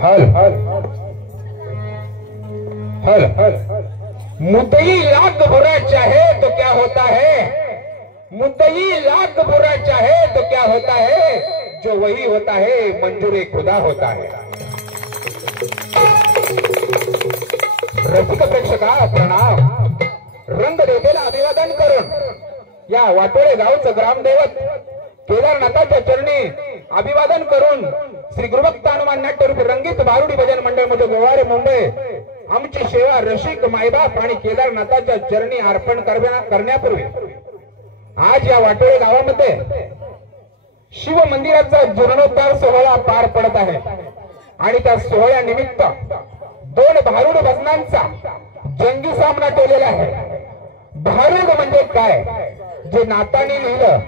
हल हल हल मुद्दई लाख बुरा चाहे तो क्या होता है, मुद्दई लाख बुरा चाहे तो क्या होता है, जो वही होता है मंजूर खुदा होता है। रसिक प्रेक्षका प्रणाम, रंग देतेला अभिवादन करून या वाटोळे गावचं ग्रामदैवत केदारनाथाच्या चरणी अभिवादन करून श्री गुरुभक्त हनुमान नाट्य रूपी रंगीत भारुडी भजन मंडळ मध्ये गोवारे मुंबई आमची सेवा रसिक मायबाप आणि केदारनाथाच्या चरणी अर्पण करण्यापूर्वी आज या वाटोळे गावामध्ये शिव मंदिराचा जीर्णोद्धार सोहळा पार पडत आहे आणि त्या सोहळ्यानिमित्त दोन भारुड भजनांचा जंगी सामना ठेवलेला आहे। भारुड म्हणजे काय, जे नाताने लिहिलं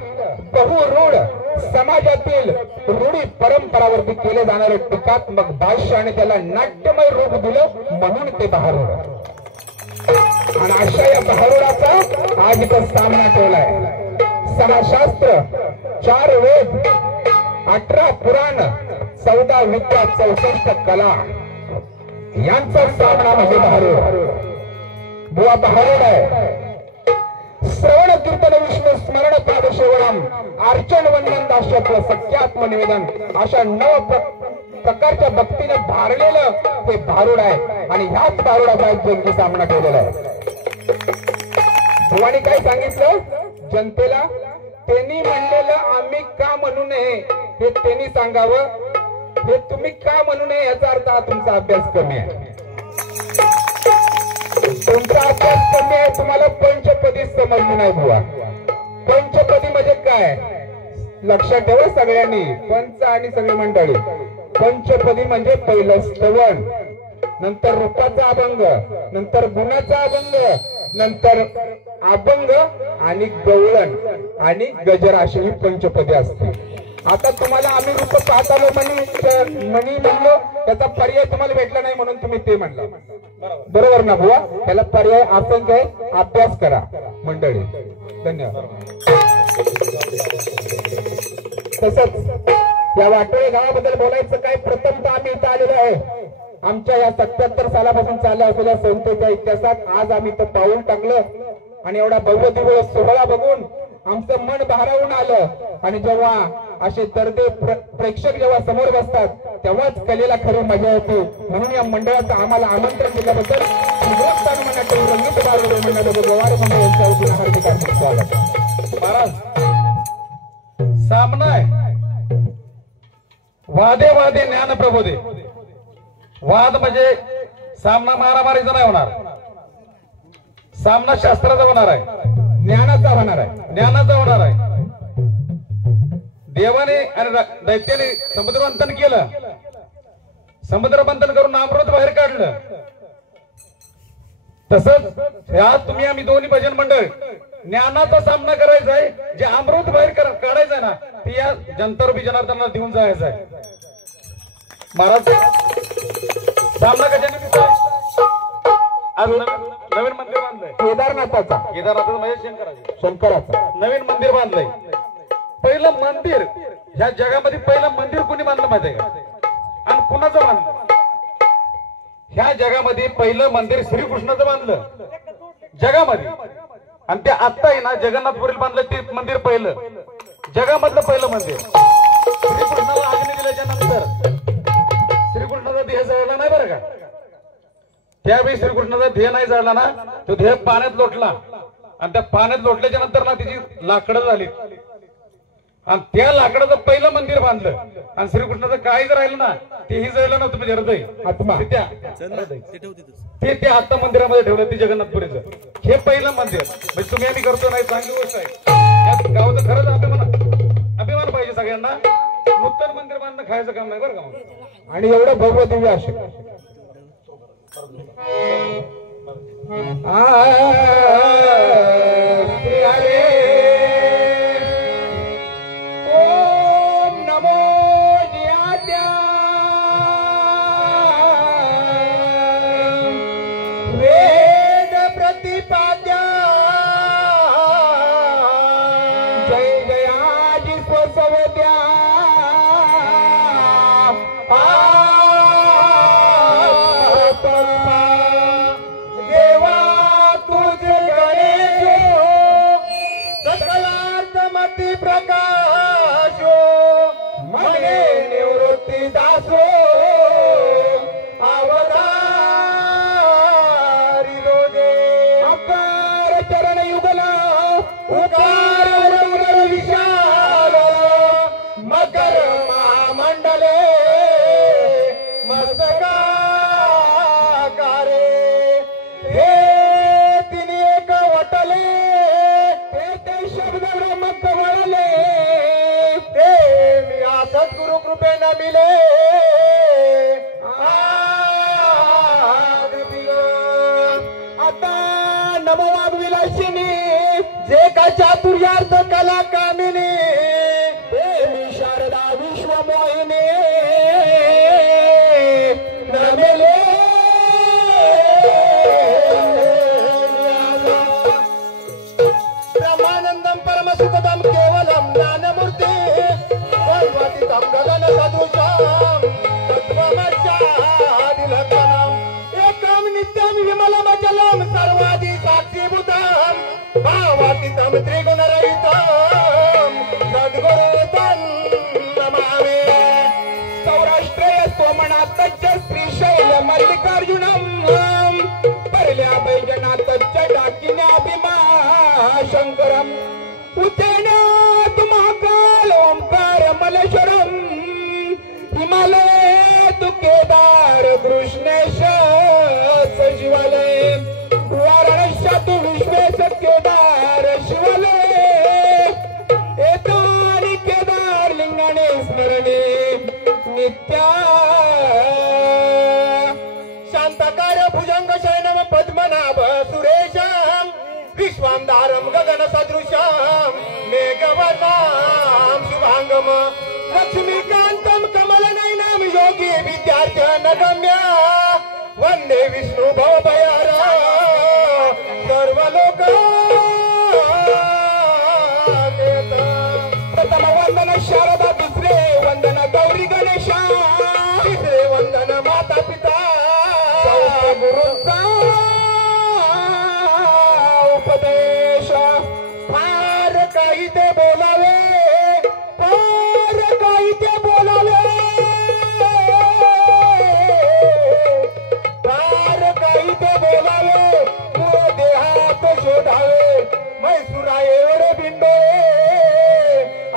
बहुरूढ समाजातील रूढी परंपरावरती केले जाणारे टीकात्मक भाष्य आणि त्याला नाट्यमय रूप दिलं म्हणून ते भारुड। आणि अशा या भारुडाचा आज इथं सामना ठेवलाय। 6 शास्त्र, 4 वेद, 18 पुराण, 14 विद्या, 64 कला यांचा सामना म्हणजे भारुड। बुवा भारुड आहे। श्रवण कीर्तन विष्णू स्मरण पादसेवनम अर्चन वंदन दास्यत्व सत्यात्म निवेदन अशा 9 प्रकारच्या भक्तीने भारलेलं ते भारुड आहे आणि ह्याच भारुडाचा जंगी सामना ठेवलेला आहे। बुवानी काय सांगितलं जनतेला, त्यांनी म्हणलेलं आम्ही का म्हणू नये हे त्यांनी सांगावं, हे तुम्ही का म्हणू नये याचा अर्थ हा तुमचा अभ्यास कमी आहे। तुमचा अभ्यास कमी आहे, तुम्हाला पंचपदी समजली नाही बुवा। पंचपदी म्हणजे काय लक्षात ठेवा सगळ्यांनी, पंच आणि सगळी मंडळी। पंचपदी म्हणजे पहिलं स्तवन, नंतर रूपाचा अभंग, नंतर गुणाचा अभंग, नंतर अभंग आणि गवळण आणि गजर अशी ही पंचपदी असते। आता तुम्हाला आम्ही रूप पाहत आलो म्हणी म्हणलो, त्याचा पर्याय तुम्हाला भेटला नाही म्हणून तुम्ही ते म्हणला, बरोबर ना बुवा? त्याला पर्याय असंख्य आहे, अभ्यास करा मंडळी। धन्यवाद। तसंच या वाटोळे गावाबद्दल बोलायचं काय, प्रथमतः आम्ही इथं आलेलो आहे आमच्या या 77 सालापासून चालल्या असलेल्या संस्थेच्या इतिहासात आज आम्ही इथं पाऊल टाकलं आणि एवढा भव्य दिव्य सोहळा बघून आमचं मन भारावून आलं। आणि जेव्हा असे दर्दे प्रेक्षक जेव्हा समोर बसतात तेव्हाच कलेला खरी मजा येते। म्हणून या मंडळाचं आम्हाला आमंत्रण दिल्याबद्दल रंगीत भारुड मंडळाचं गोवारे मुंबई यांच्या वतीने हार्दिक हार्दिक स्वागत। महाराज सामना आहे, वादे वादे ज्ञान प्रबोधे। वाद म्हणजे सामना मारामारीचा नाही होणार, सामना शास्त्राचा होणार आहे, ज्ञानाचा होणार आहे, ज्ञानाचा होणार आहे। देवाने आणि दैत्याने समुद्र मंथन केलं, समुद्र मंथन करून अमृत बाहेर काढलं। तसंच ह्या तुम्ही आम्ही दोन्ही भजन मंडळ ज्ञानाचा सामना करायचा आहे, जे अमृत बाहेर काढायचं आहे ना ते या जनतारूपी जनार्दनाला देऊन जायचं आहे। महाराज सामना कशाने दिसतोय? आज नवीन मंदिर बांधलंय केदारनाथाचा, केदारनाथाचं म्हणजे शंकराचा नवीन मंदिर बांधलंय। पहिलं मंदिर ह्या जगामध्ये पहिलं मंदिर कोणी बांधलं माहितीये का आणि कुणाचं बांधलं? ह्या जगामध्ये पहिलं मंदिर श्रीकृष्णाचं बांधलं जगामध्ये, आणि ते आता आहे ना जगन्नाथपुरीला बांधलं ते मंदिर पहिलं जगामधलं पहिलं मंदिर। श्रीकृष्णाला आज्ञा दिल्याच्या नंतर श्रीकृष्णाचा देह जळला नाही बरं का, त्यावेळी श्रीकृष्णाचा देह नाही जळला ना, तो देह पाण्यात लोटला आणि त्या पाण्यात लोटल्याच्या नंतर ना तिची लाकडं झाली आणि त्या लाकडाचं पहिलं मंदिर बांधलं आणि श्रीकृष्णाचं काही जर राहिलं ना तेही जळलं ना तुम्ही हृदय आत्मा ते त्या आत्ता मंदिरामध्ये ठेवलं ते जगन्नाथपुरीचं। हे पहिलं मंदिर म्हणजे तुम्ही आम्ही करतो नाही, चांगली गोष्ट आहे। या गावाचं खरंच अभिमान पाहिजे सगळ्यांना। नूतन मंदिर बांधणं खायचं काम नाही बरं का। आणि एवढं भव्य दिव्य असे ओम नमो ज्ञात्या वेद प्रतिपाद्या जय जयाजी स्वसवद्या वाटले मस्तका कारे हे तिने एक वाटले ते शब्द ब्रह्मक वळले ते मी असत गुरु कृपेने मिले आता नमवाद विलासिनी जे का चातुर्यार्थ कला कामिनी मी शारदा विश्व मोहिनी नमेले ब्रह्मानंदम परमसुखदम केवलम ज्ञानमूर्ती सर्वातीतम गगन सदृशम तत्त्वमस्यादिलक्षणम एकम नित्यम विमलमचलम सर्वादि साक्षीभूतम भावातीतम त्रिगुणरहितम सद्गुरुतं नमामि सौराष्ट्रे सोमनाथच्च श्रीशैल मल्लिकार्जुनम परल्या बैजनाथच्च डाकिन्या भीमा शंकरम उच्चैनाथ महाकाल ओंकार मलेश्वरम हिमालय तु केदार कृष्णेश शिवालय वाराणसी तु विश्वेश केदार शिवालय एतानि केदार लिंगाने स्मरणे नित्या शांतकार भुजंग शयनम पद्मनाभ सुरेशम विश्वामदारम गगन सदृशम मेघवर्णम शुभांगम लक्ष्मीकांतम कमलनयनम योगी विद्यार्थ्यन गम्य वंदे विष्णु भवभयार सर्वलोक प्रथम वंदन शारदा दुसरे वंदन गौरी गणेशा तिसरे वंदन माता पिता गुरुचा उपदेश फार काही ते बोलावे फार काही ते बोलावे फार काही ते बोलावे मूळ देहात शोधावे मैसुरायेवर बिंडोळे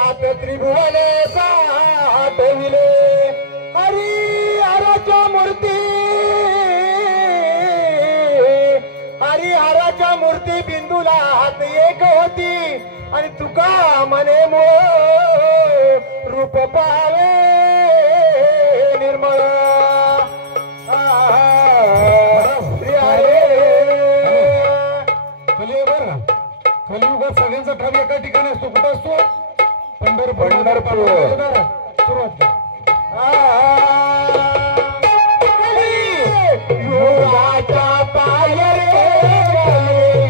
आत त्रिभुवने साठविले हरी हराच्या मूर्ती हरिहराच्या मूर्ती बिंदूला हात एक होती आणि तुका मने रूप पावे निर्मळ कलियुगात सगळ्यांचा ठाव एका ठिकाणी असतो. कुठं असतो? पंढरपूर. सुरुवात युगाच्या पाय रे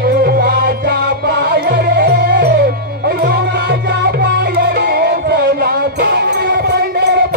युगाच्या पाय रे युगाच्या पाय रे चला पंढरपूर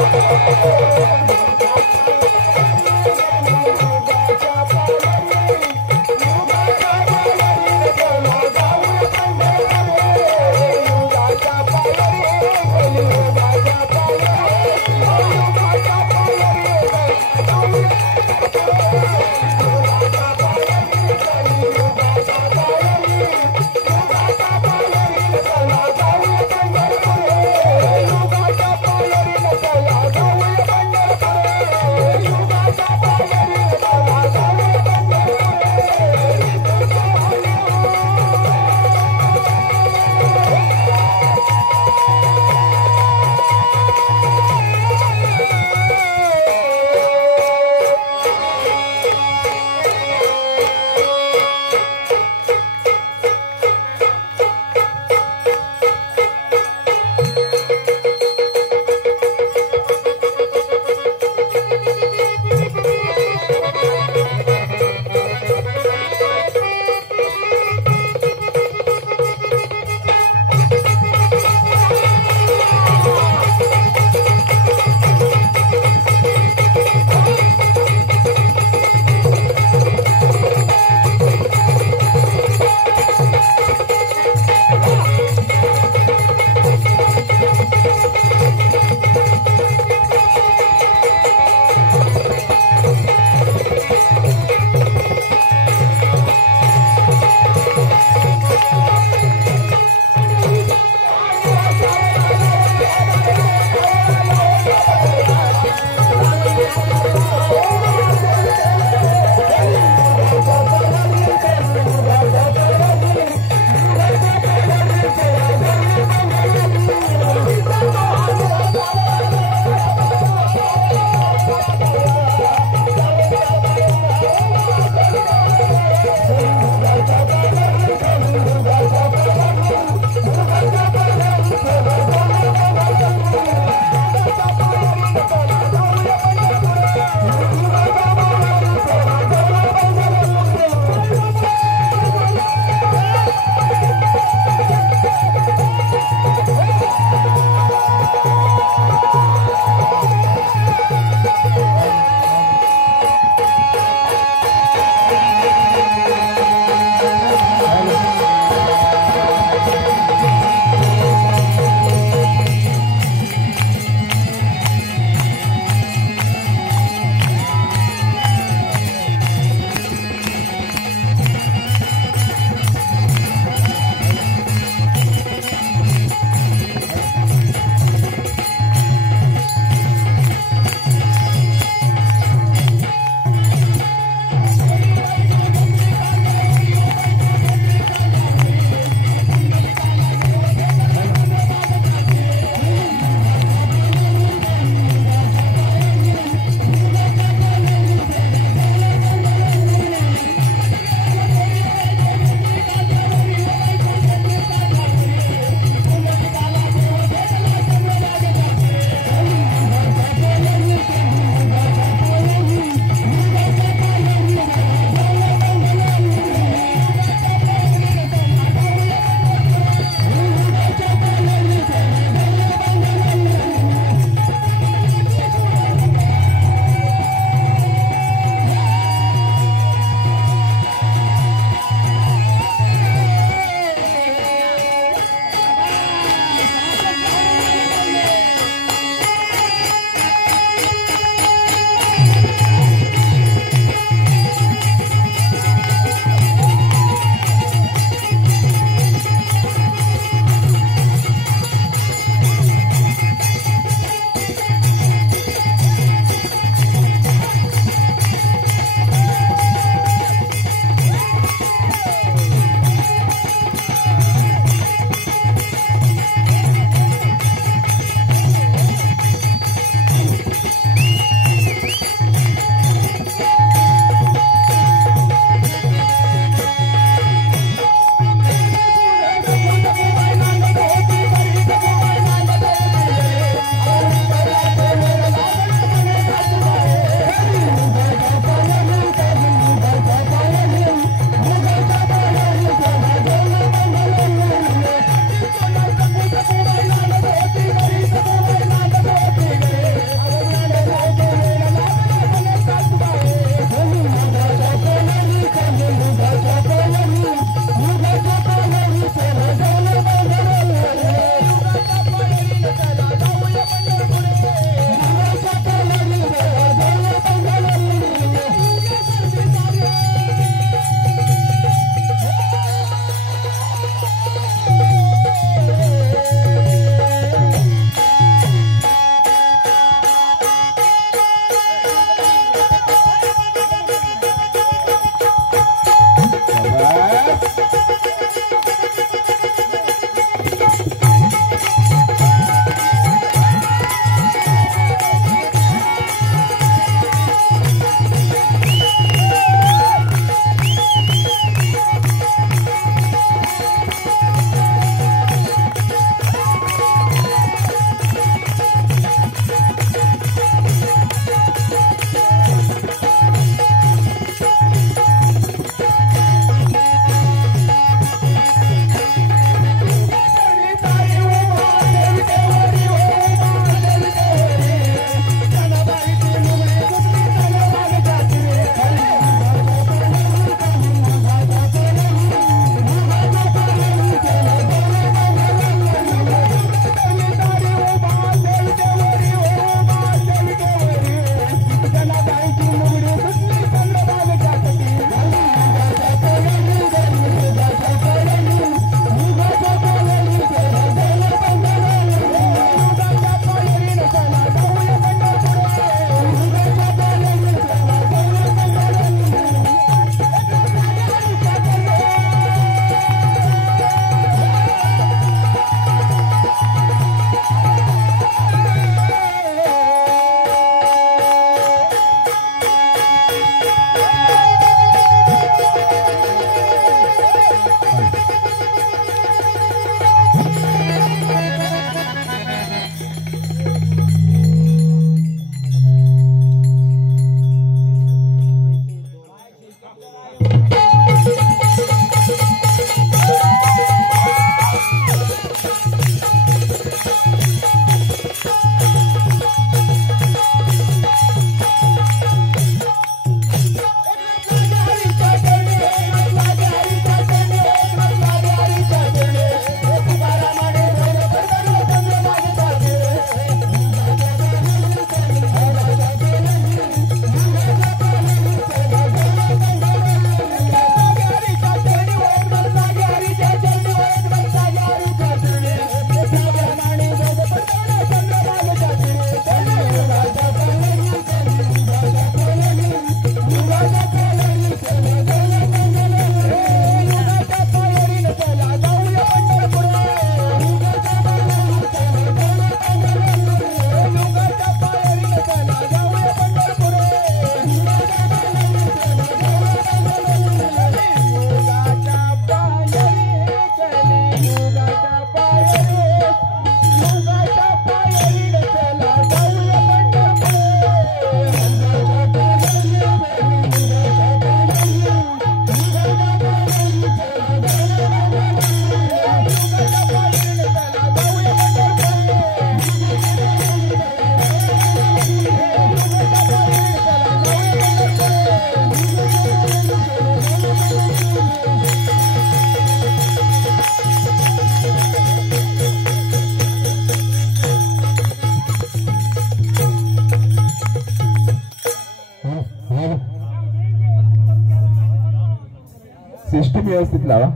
सिस्टीम व्यवस्थित लावा.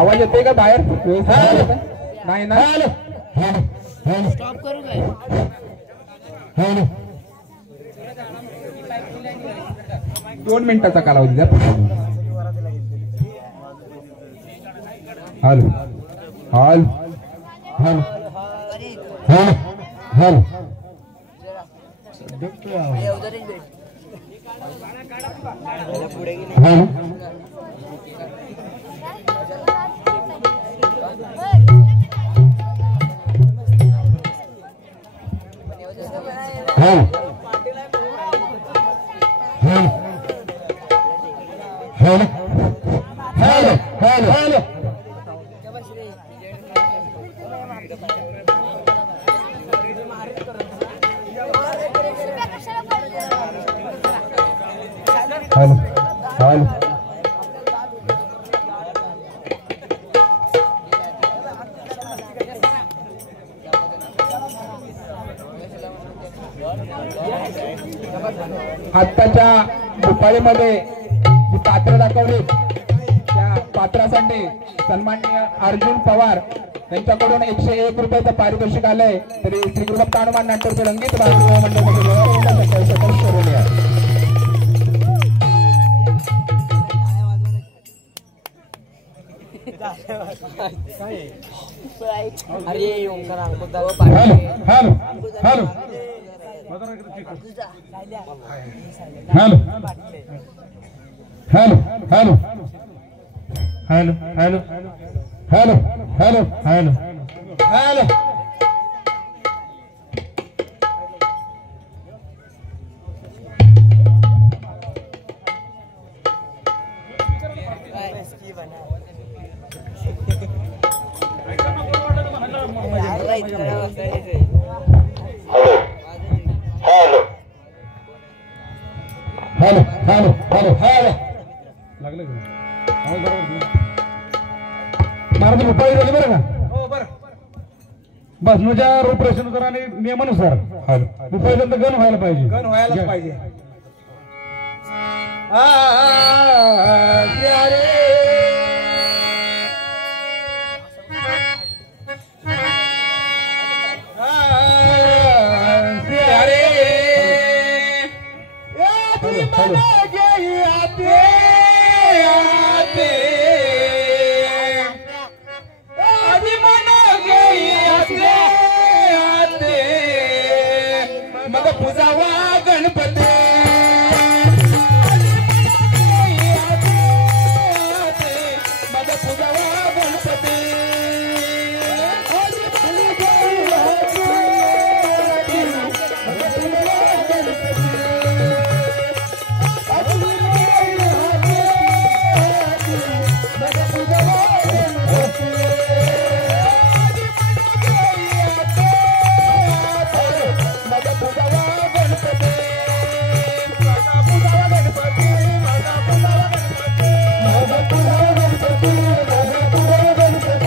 आवाज येतोय का बाहेर? नाही ना. स्टॉप करू काय? 2 मिनिटाचा कालावधी द्या. Hello hello hello hello hello hello आत्ताच्या भोपाळीमध्ये जी पात्र दाखवली त्या पात्रासाठी सन्माननीय अर्जुन पवार यांच्याकडून 101 रुपयाचं पारितोषिक आलंय. तरी श्री गुरुभक्त हनुमान नाट्यचे रंगीत अरे Omkar hello hello hello hello hello hello hello hello hello hello hello hello hello लागलं महाराज उपाय झाले बरं का? हो बरं. भाषणाच्या रूपरेषेनुसार आणि नियमानुसार पहिल्यांदा गण व्हायला पाहिजे. गण व्हायला पाहिजे. मग पूजावा गणपती मग पूजावा गणपती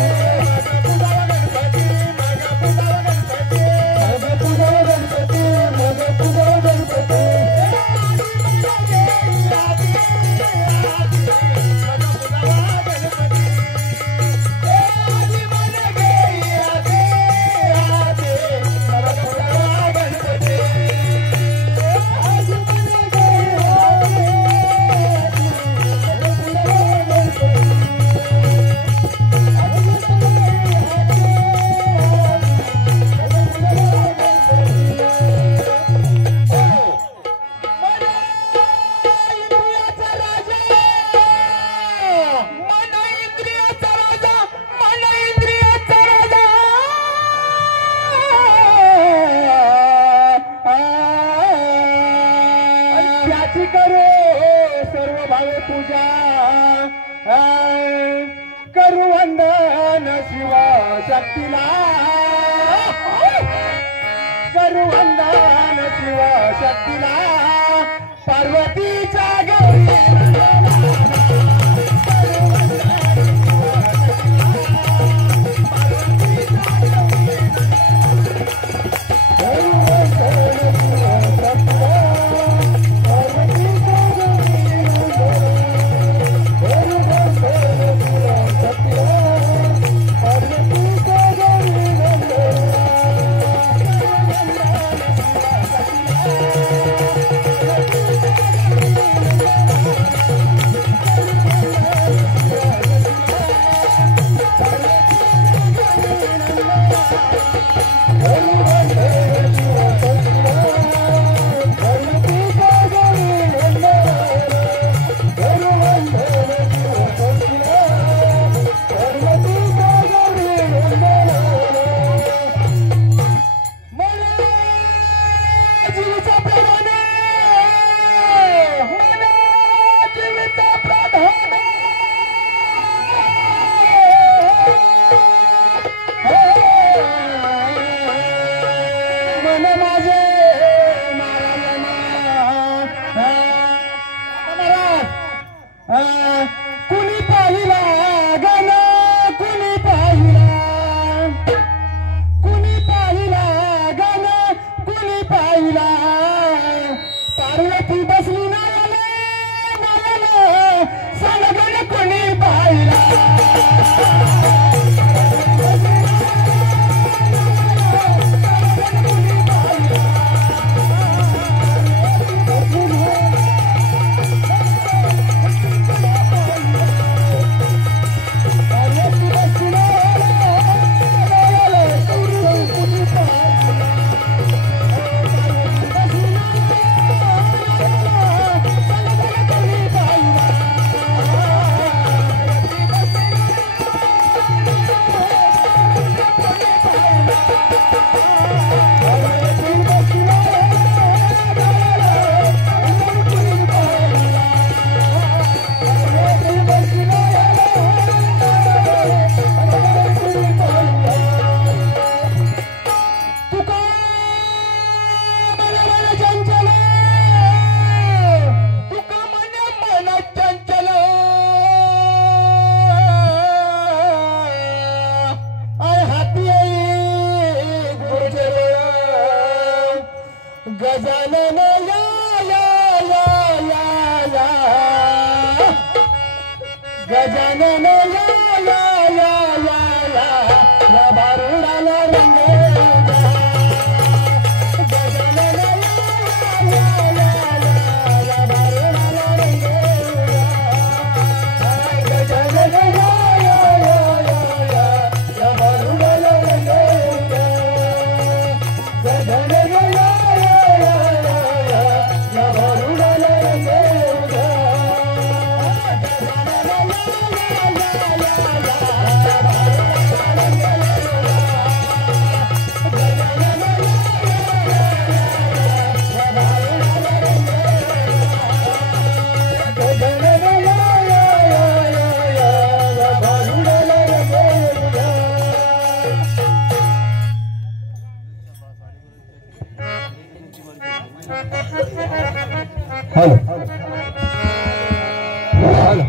करू वंदन शिवा शक्तीला करू वंदन शिवा शक्तीला पार्वतीच्या गौरी पार्वती कुणी पाहिला गण कुणी पाहिला गण कुणी पाहिला पार्वती बसली नाला सांग गण कुणी पाहिला गजानन या गजानन या बारुडाला रंग हॅलो हॅलो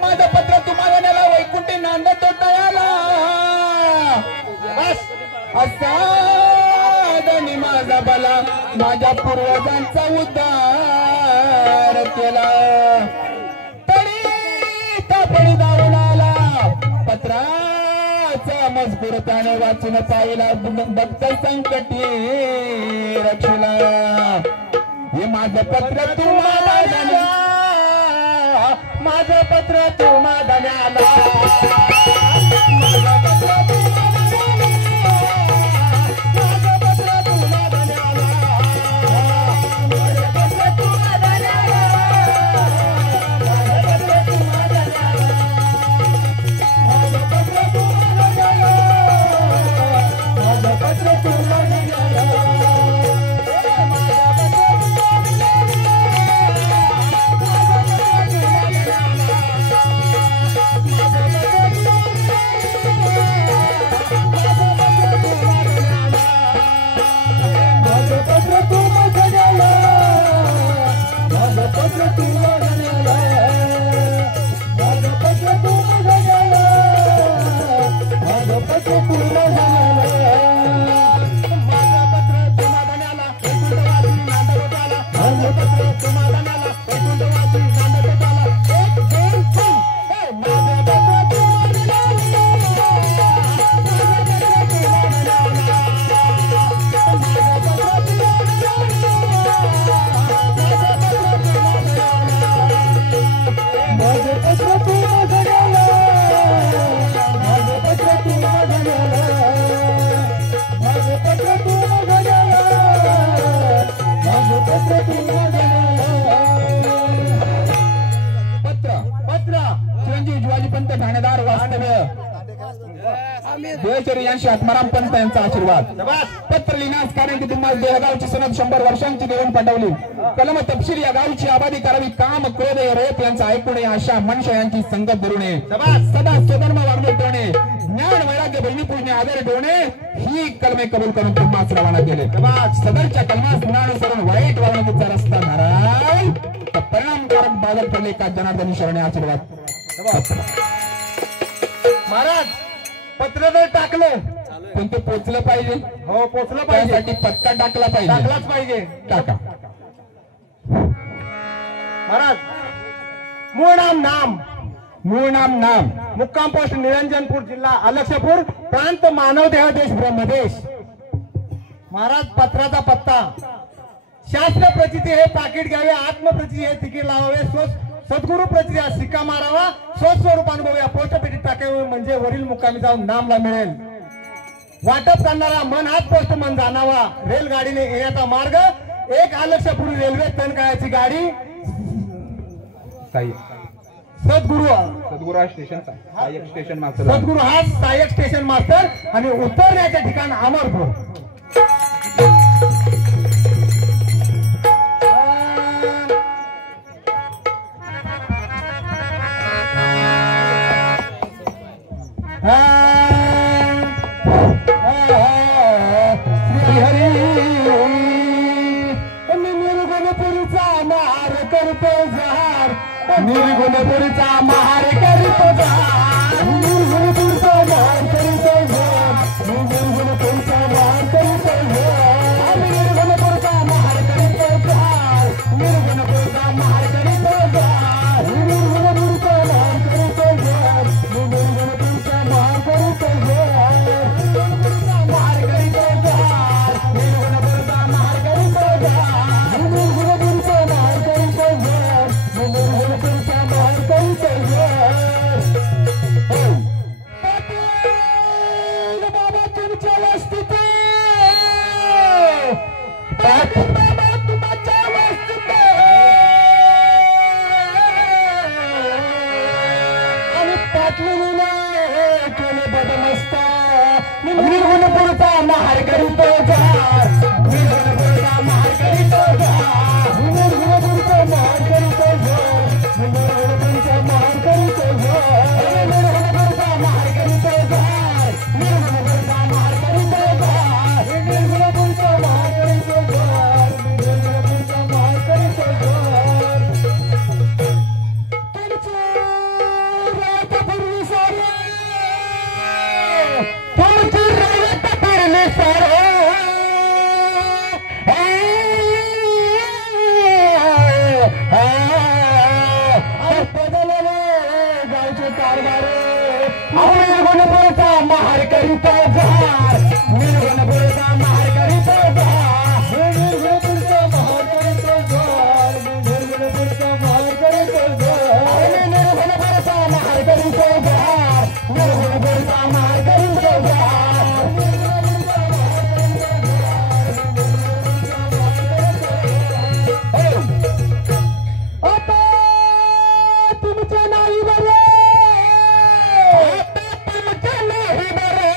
माझं पत्र तुम्हाला नेला वैकुंठी नांदत तयाला बस असा धनी माझा बला माझ्या पूर्वजांचा उद्धार केला तडी दारून आला पत्राचा मजकूर त्याने वाचून पाहिला भक्त संकटी रक्षला हे माझं पत्र तुम्हाला द्या माझं पत्र तुम्हाला द्याला ठाणेदार वास्तव्य देवचरी यांची आत्माराम पंत यांचा आशीर्वाद पत्र लिहिण्यास कारण की तुम्हाला देहगावची सनद 100 वर्षांची देऊन पाठवली कलम तपशील या गावची आबादी करावी काम क्रोध रेप यांचा ऐकून अशा मनुष्य यांची संगत धरू नये सदा स्वधर्म वागणूक ठेवणे ज्ञान वैराग्य बहिणी पूजणे आदर ठेवणे ही कलमे कबूल करून तुम्हाला रवाना केले सदरच्या कलमास ज्ञानुसरून वाईट वागणुकीचा रस्ता धराल तर परिणामकारक बादल पडले का जनार्दनी शरणे आशीर्वाद महाराज पत्र जर टाकलं पण ते पोचलं पाहिजे हो पोचलं पाहिजे त्यासाठी पत्ता टाकला पाहिजे टाकलाच पाहिजे टाका महाराज मूळ नाम नाम मुक्काम पोस्ट निरंजनपूर जिल्हा अलक्षपूर प्रांत मानवदेह देश ब्रह्मदेश महाराज पत्राचा पत्ता शास्त्र प्रचिती हे पाकिट घ्यावे आत्मप्रचिती हे तिकीट लावावे सद्गुरु प्रचिती सिक्का मारावा स्वस्वरूप अनुभव या पोस्टपेटीत टाकावे म्हणजे वरील मुक्कामी जाऊन नामला मिळेल वाटप करणारा मन हात पोस्ट मन जाणावा रेलगाडीने येण्याचा मार्ग 1 अलक्षपूर रेल्वे तनकाळ्याची गाडी सद्गुरू स्टेशनचा सहाय्यक स्टेशन मास्तर सद्गुरू हा सहाय्यक स्टेशन मास्तर आणि उतरण्याचे ठिकाण अमरपूर निर्गुणपुरीचा महार करीतो जार निर्गुणपुरीचा महार करीतो जार निर्गुणपुरीचा महार करीतो जार निर्गुणपुरीचा महार करीतो जार निर्गुणपुरीचा महार करीतो जार निर्गुणपुरीचा महार करीतो जार निर्गुणपुरीचा महार करीतो जार निर्गुणपुरीचा महार करीतो जार निर्गुणपुरीचा महार करीतो जार निर्गुणपुरीचा महार करीतो जार निर्गुणपुरीचा महार करीतो जार पाटील बाबा तुमच्या वस्तीत पाटील बाबा तुमच्या वस्तीत आणि पाटलीला केले बदमस्ता निर्गुणपुरचा महार करीतो जार निर्गुणपुरचा महार करीतो जार निर्गुणपुरचा महार करीतो जार निर्गुणपुरचा महार करीतो जार निर्गुणपुरचा महार करीतो जार निर्गुणपुरचा महार करीतो जार निर्गुणपुरचा महार करीतो जार निर्गुणपुरचा महार करीतो जार तुमचे रात फिरली सारे तुमची रात फिरली सारे बदलले गावचे कारभारे निर्गुणपुरचा महार करीतो जार निर्गुणपुरचा महार करीतो जार निर्गुणपुरचा महार करीतो जार निर्गुणपुरचा महार करीतो जार निर्गुणपुरचा महार करीतो जार निर्गुणपुरचा महार करीतो जार निर्गुणपुरचा महार करीतो आता तुमच्या नाही बरे आता तुमच्या नाही बरे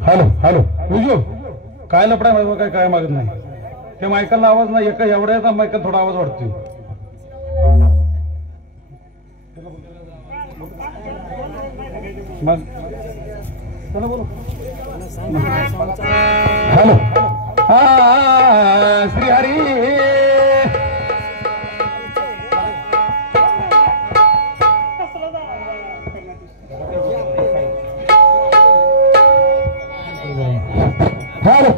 हॅलो हॅलो विजू काय लपडा काय मागत नाही त्या मायकाला आवाज नाही एका एवढ्याचा मायकाला थोडा आवाज वाटतोय मग चला बोलो हॅलो हा श्रीहरी हॅलो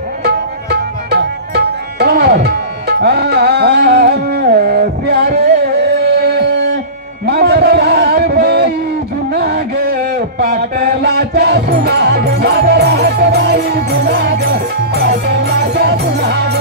चला महाराज श्री हरे माझा बाई जुनाग पाटलाच्या सुनाग माझा बाई जुनाग पाटलाच्या सुनाग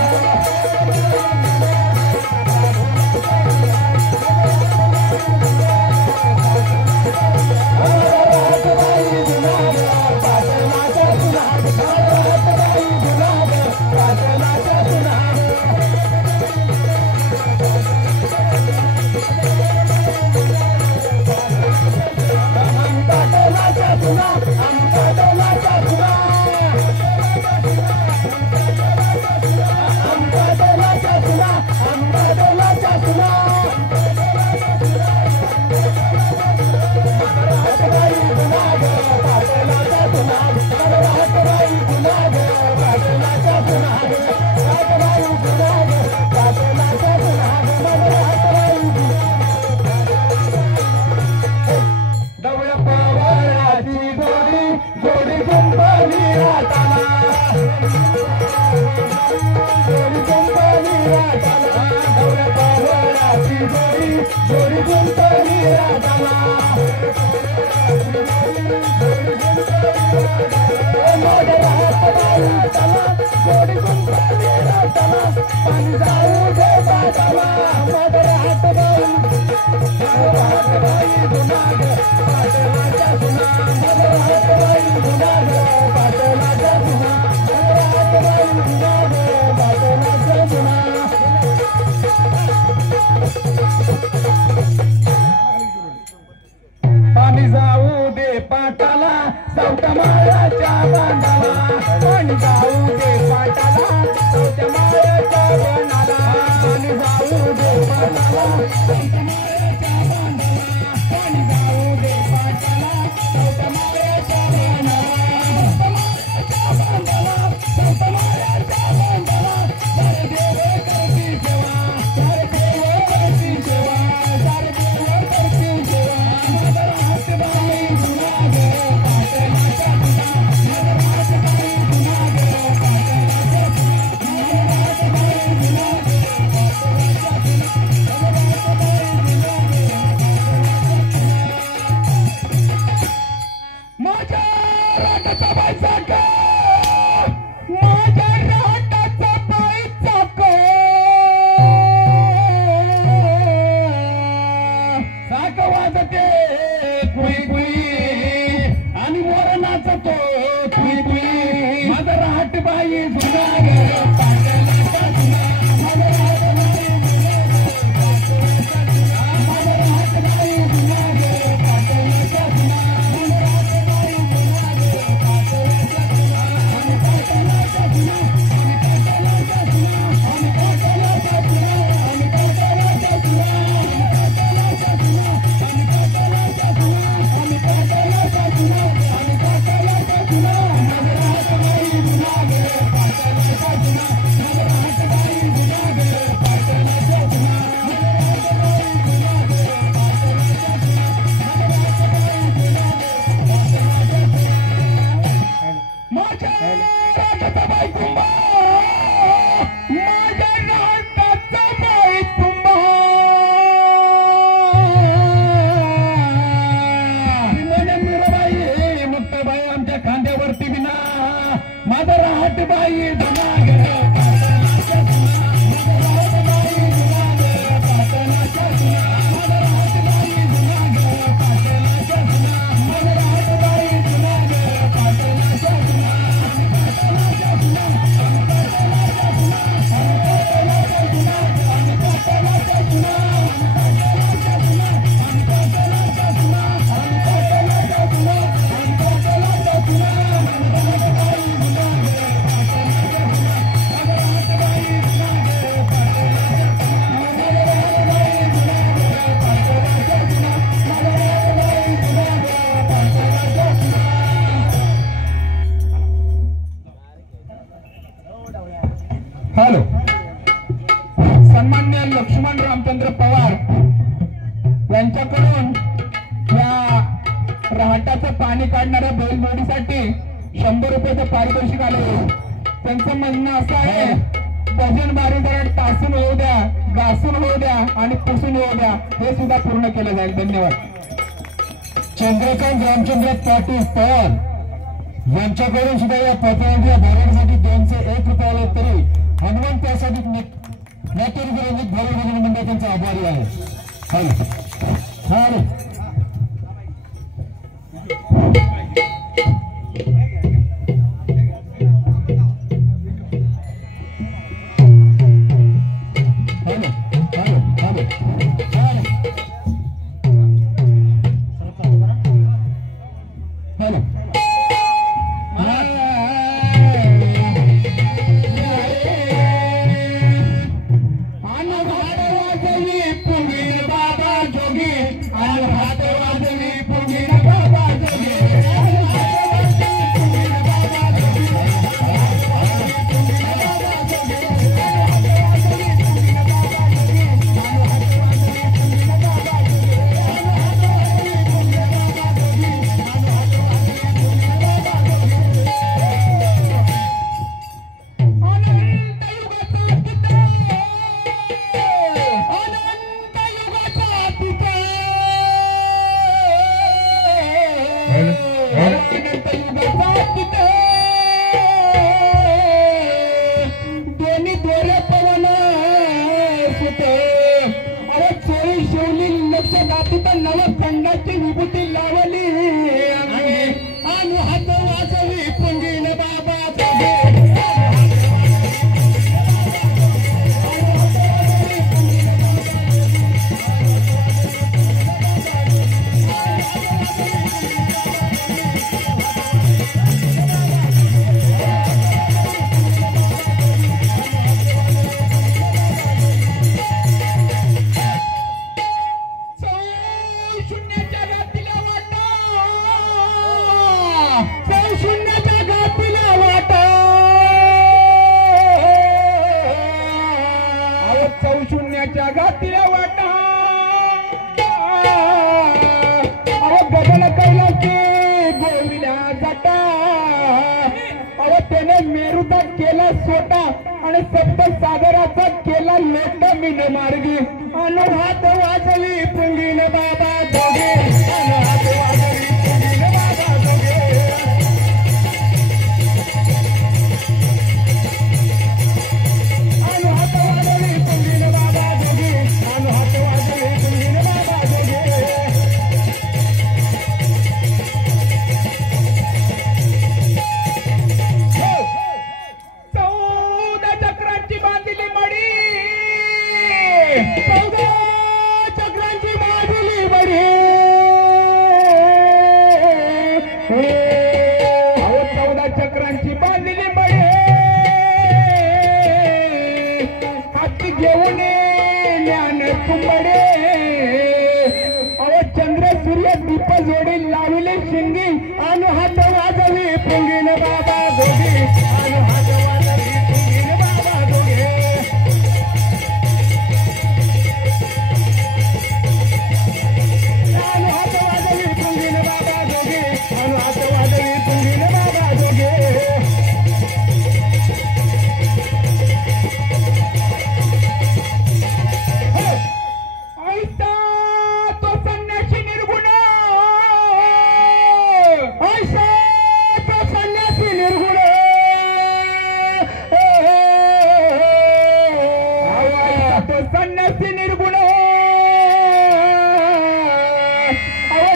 पाणी जाऊ दे पाटाला सावटा माळाच्या बांधाला पाणी जाऊ दे पाटाला सावटा माळाच्या बांधाला पाणी जाऊ दे पाटाला सावटा माळाच्या बांधाला पाणी जाऊ दे पाटाला सावटा माळाच्या बांधाला सावटा माळाच्या बांधाला सारे देव करती सेवा सारे देव करती सेवा सारे देव करती सेवा हॅलो सन्मान्य लक्ष्मण रामचंद्र पवार यांच्याकडून या रहाटाचं पाणी काढणाऱ्या बैलगाडीसाठी 100 रुपयाचं पारितोषिक आले. त्यांचं म्हणणं असं आहे, भजन बारी जरा टासून होऊ द्या, घासून होऊ द्या आणि पुसून होऊ द्या, हे सुद्धा पूर्ण केलं जाईल. धन्यवाद. चंद्रकांत रामचंद्र पाटील पवार यांच्याकडून सुद्धा या पथकाच्या भरवण्यासाठी 201 रुपये आले तरी हनुमान त्यासाठी नाट्यरंजित भरवण्याचे मंडळ त्यांचा आभारी आहे. हॅलो नवखंडाची विभूती लावली आणि हात वाजवी पुंगीन बाबा जगातील वाटा गगन कैलासी गोविल्या जाता त्याने मेरूचा केला सोटा आणि सप्त सागराचा केला लोट मीन मार्गी आणि हात वाजवी पुंगीन बाबा दोघे हात वाजवी पुंगीन बाबा दोघे चक्रांची बाजूली बडी 14 चक्रांची बांधली बडी हाती घेऊन ज्ञान कुंबडे चंद्र सूर्य दीप जोडी लावले शिंगी आणि हात वाजवी पुंगीन बाबा दोघी आणि हात वाजवी पुंगीन बाबा दोघे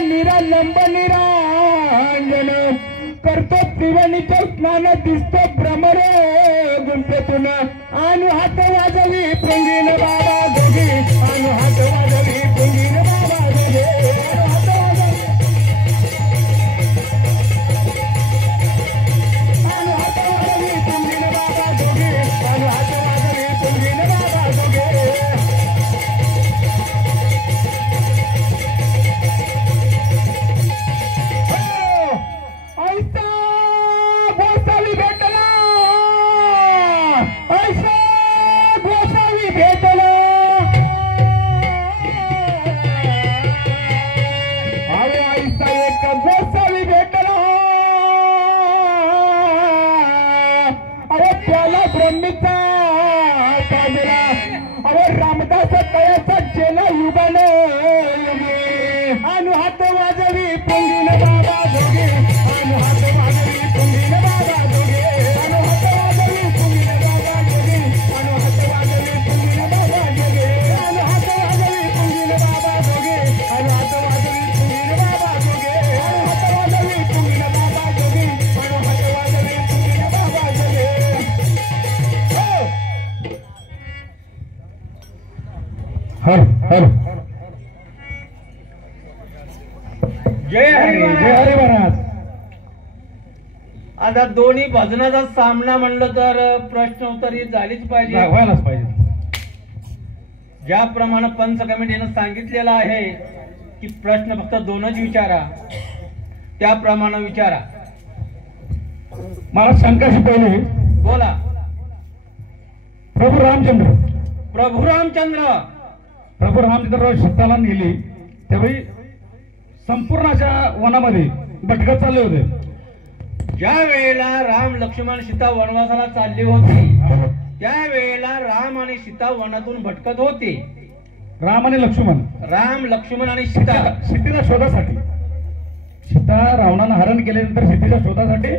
निरालंब निरांजन करतो त्रिवेणीचे स्नान दिसतो भ्रमर गुंफेतून आणि हात वाजवी पुंगीन बाबा दोघी आणि हात वाजवी पुंगीन बाबा दोघे हात वाजवी आणि हात वाजवी पुंगीन बाबा दोघी आणि हात वाजवी पुंगीन बाबा दोघे ऐसा जय हरी महाराज. आता दोन्ही भजनाचा सामना म्हणलं तर प्रश्नोत्तरी झालीच पाहिजे. व्हायलाच पाहिजे. ज्याप्रमाणे पंच कमिटीनं सांगितलेलं आहे की प्रश्न फक्त दोनच विचारा, त्याप्रमाणे विचारा. मला शंकाशी पहिले बोला. प्रभू रामचंद्र प्रभू रामचंद्र सीताला नेली त्यावेळी संपूर्ण अशा वनामध्ये भटकत चालले होते. ज्या वेळेला राम लक्ष्मण सीता वनवासाला चालली होती त्यावेळेला राम आणि सीता वनातून भटकत होते. राम आणि लक्ष्मण आणि सीता सीतेच्या शोधासाठी, सीता रावणानं हरण केल्यानंतर सीतेच्या शोधासाठी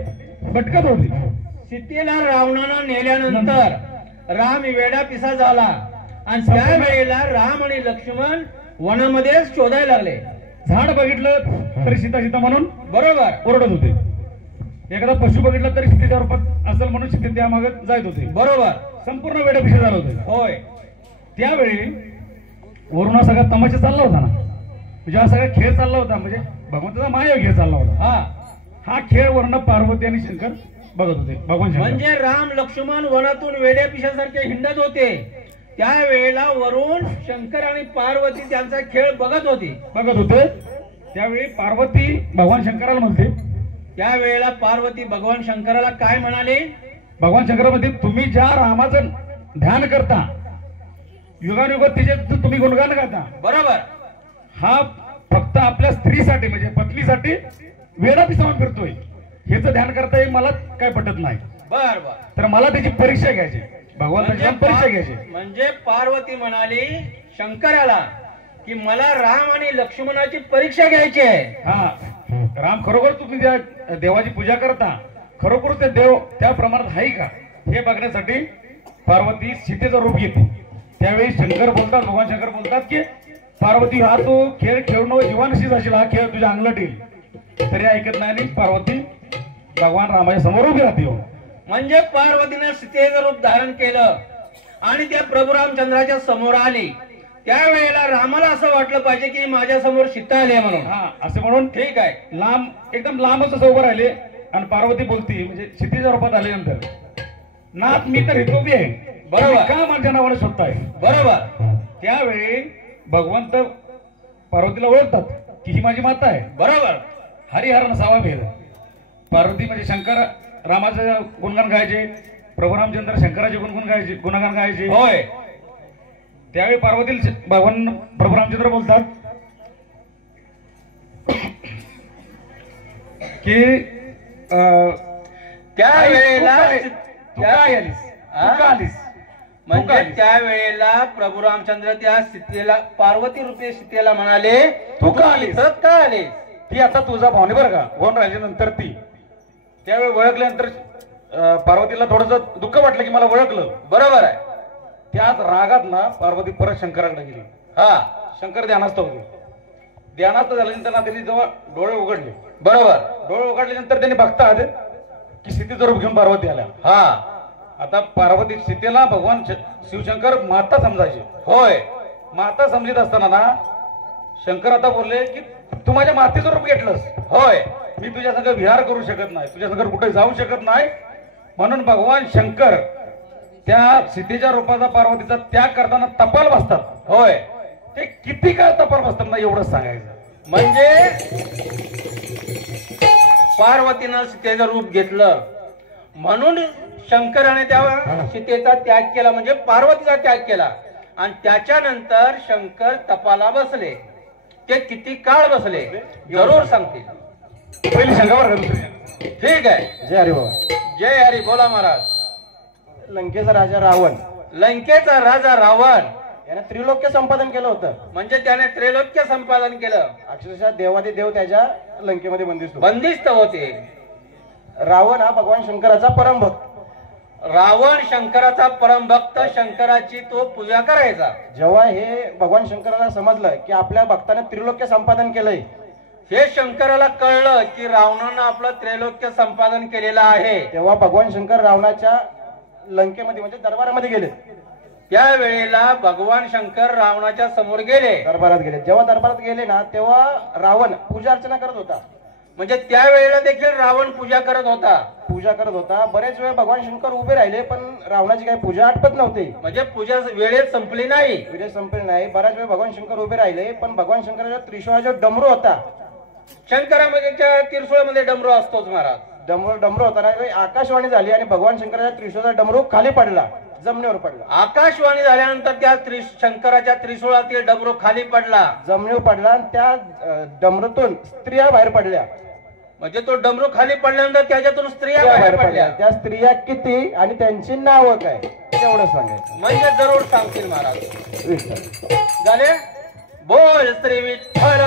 भटकत होती. सीतेला रावणानं नेल्यानंतर राम वेडा पिसा झाला आणि त्या वेळेला राम आणि लक्ष्मण वनामध्ये शोधायला लागले. झाड बघितलं तरी सीता सीता म्हणून बरोबर ओरडत होते. एखादा पशु बघितला तरी सीतेच्या रूपात असेल म्हणून सीते त्या मागे जायत होते. बरोबर संपूर्ण वेडपिशा झालं होतं. होय. त्यावेळी वरून हा सगळा तमाशा चालला होता ना, म्हणजे हा सगळा खेळ चालला होता, म्हणजे भगवंताचा माया खेळ चालला होता. हा खेळ वर्ण पार्वती आणि शंकर बघत होते. भगवान शंकर म्हणजे राम लक्ष्मण वनातून वेड्या पिशासारखे हिंडत होते. त्या वेळेला वरून शंकर आणि पार्वती त्यांचा खेळ बघत होते. त्यावेळी पार्वती भगवान शंकराला म्हणते, त्यावेळेला पार्वती भगवान शंकराला काय म्हणाले? भगवान शंकर म्हणते, तुम्ही ज्या रामाचं ध्यान करता, युगानुयुग तिचे तुम्ही गुणगान गाता, बरोबर, हा फक्त आपल्या स्त्रीसाठी म्हणजे पत्नीसाठी वेडा पिसावून फिरतोय, हेच ध्यान करता येईल मला काय पटत नाही. बर तर मला त्याची परीक्षा घ्यायची, भगवंताची परीक्षा घ्यायची. म्हणजे पार्वती म्हणाली शंकराला की मला राम आणि लक्ष्मणाची परीक्षा घ्यायची आहे. हा, राम खरोखर तुम्ही त्या देवाची पूजा करता, खरोखर ते देव त्या प्रमाणात आहे का हे बघण्यासाठी पार्वती सीतेचं रूप घेते. त्यावेळी शंकर बोलतात, भगवान शंकर बोलतात की पार्वती, हा तू खेळ खेळून जीवानशी जाशील, हा खेळ तुझ्या अंगलट येईल. तरी ऐकत नाही आणि पार्वती भगवान रामाच्या समोर उभी राहते. म्हणजे पार्वतीने सीतेचं रूप धारण केलं आणि त्या प्रभू रामचंद्राच्या समोर आली. त्यावेळेला रामाला असं वाटलं पाहिजे की माझ्या समोर सीता आली म्हणून. हा, असं म्हणून ठीक आहे, लांब एकदम लांबच असं उभं राहिले आणि पार्वती बोलती, म्हणजे सीतेच्या रूपात आल्यानंतर, नाथ मी तर इथं उभी आहे, बरोबर, का माझ्या नावाला शोधताय? बरोबर. त्यावेळी भगवंत पार्वतीला ओळखतात की ही माझी माता आहे. बरोबर. हरिहर नसावा भेद. पार्वती म्हणजे शंकर रामाचं गुणगान गायचे, प्रभू रामचंद्र शंकराचे गुणगान गायचे. होय. त्यावेळी पार्वती भगवान प्रभू रामचंद्र बोलतात की त्यावेळेला म्हणजे त्यावेळेला प्रभू रामचंद्र त्या सीतेला, पार्वती रूपी सीतेला म्हणाले, तू का आलीस? का आले? ती आता तुझा भावने बरं का, होऊन राहिल्यानंतर ती त्यावेळी ओळखल्यानंतर पार्वतीला थोडंसं दुःख वाटलं की मला ओळखलं. बरोबर आहे. त्याच रागात ना पार्वती परत शंकराकडे गेली. हा, शंकर ध्यानास्थ होते. ध्यानास्थ झाल्यानंतर ना त्यांनी जेव्हा डोळे उघडले, बरोबर, डोळे उघडल्यानंतर त्यांनी बघतात की सीतेचं रूप घेऊन पार्वती आल्या. हा, आता पार्वती सीतेला भगवान शिवशंकर माता समजायचे. होय. माता समजत असताना ना शंकर आता बोलले की तू माझ्या मातेचं रूप घेतलंस. होय. मी तुझ्या संग विहार करू शकत नाही, तुझ्या संग कुठे जाऊ शकत नाही. म्हणून भगवान शंकर त्या सीतेच्या रूपाचा पार्वतीचा त्याग करताना तपाल बसतात. होय. ते किती काळ तपाल बसतात ना एवढंच सांगायचं. म्हणजे पार्वतीनं सीतेचं रूप घेतलं म्हणून शंकराने त्या सीतेचा त्याग केला, म्हणजे पार्वतीचा त्याग केला. आणि त्याच्यानंतर शंकर तपाला बसले. ते किती काळ बसले जरूर सांगतील. पहिली शंकावर दुसरी. ठीक आहे. जय हरी बाबा. जय हरी. बोला महाराज. लंकेचा राजा रावण, लंकेचा राजा रावण याने त्रिलोक्य संपादन केलं होतं. म्हणजे त्याने त्रैलोक्य संपादन केलं. अक्षरशः देवादिदेव त्याच्या लंकेमध्ये बंदिस्त होते. रावण हा भगवान शंकराचा परम भक्त. रावण शंकराचा परम भक्त, शंकराची तो पूजा करायचा. जेव्हा हे भगवान शंकराला समजलं की आपल्या भक्ताने त्रिलोक्य संपादन केलंय, हे शंकराला कळलं की रावणानं आपलं त्रैलोक्य संपादन केलेलं आहे, तेव्हा भगवान शंकर रावणाच्या लंकेमध्ये म्हणजे दरबारामध्ये गेले. त्यावेळेला भगवान शंकर रावणाच्या समोर गेले. दरबारात गेले. जेव्हा दरबारात गेले ना तेव्हा रावण पूजा अर्चना करत होता. म्हणजे त्यावेळेला देखील रावण पूजा करत होता. पूजा करत होता. बरेच वेळ भगवान शंकर उभे राहिले पण रावणाची काही पूजा आटपत नव्हती. म्हणजे पूजा वेळेत संपली नाही. विजय संपले नाही. बराच वेळ भगवान शंकर उभे राहिले पण भगवान शंकराच्या त्रिशूळाचा डमरू होता. शंकरामध्ये तिरसुळामध्ये डमरू असतोच महाराज. डमरू होता ना. आकाशवाणी झाली आणि भगवान शंकराच्या त्रिशूळाचा डमरू खाली पडला, जमिनीवर पडला. आकाशवाणी झाल्यानंतर त्या शंकराच्या त्रिशूळातील डमरू खाली पडला, जमिनीवर पडला आणि त्या डमरूतून स्त्रिया बाहेर पडल्या. म्हणजे तो डमरू खाली पडल्यानंतर त्याच्यातून स्त्रिया बाहेर पडल्या. त्या स्त्रिया किती आणि त्यांची नावं काय तेवढं सांगायचं. म्हणजे जरूर सांगतील महाराज. झाले. बोल Shri Vitthal.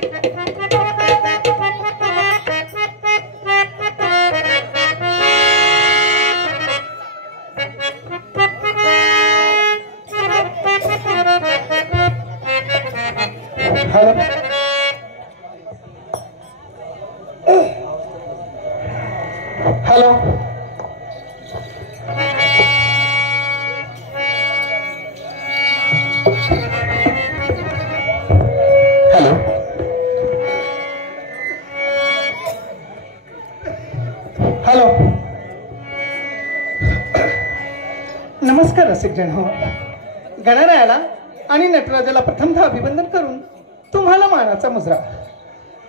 Hello hello hello नमस्कार रसिकजन हो. गणरायाला आणि नटराजाला प्रथमतः अभिवंदन करून तुम्हाला मानाचा मुजरा.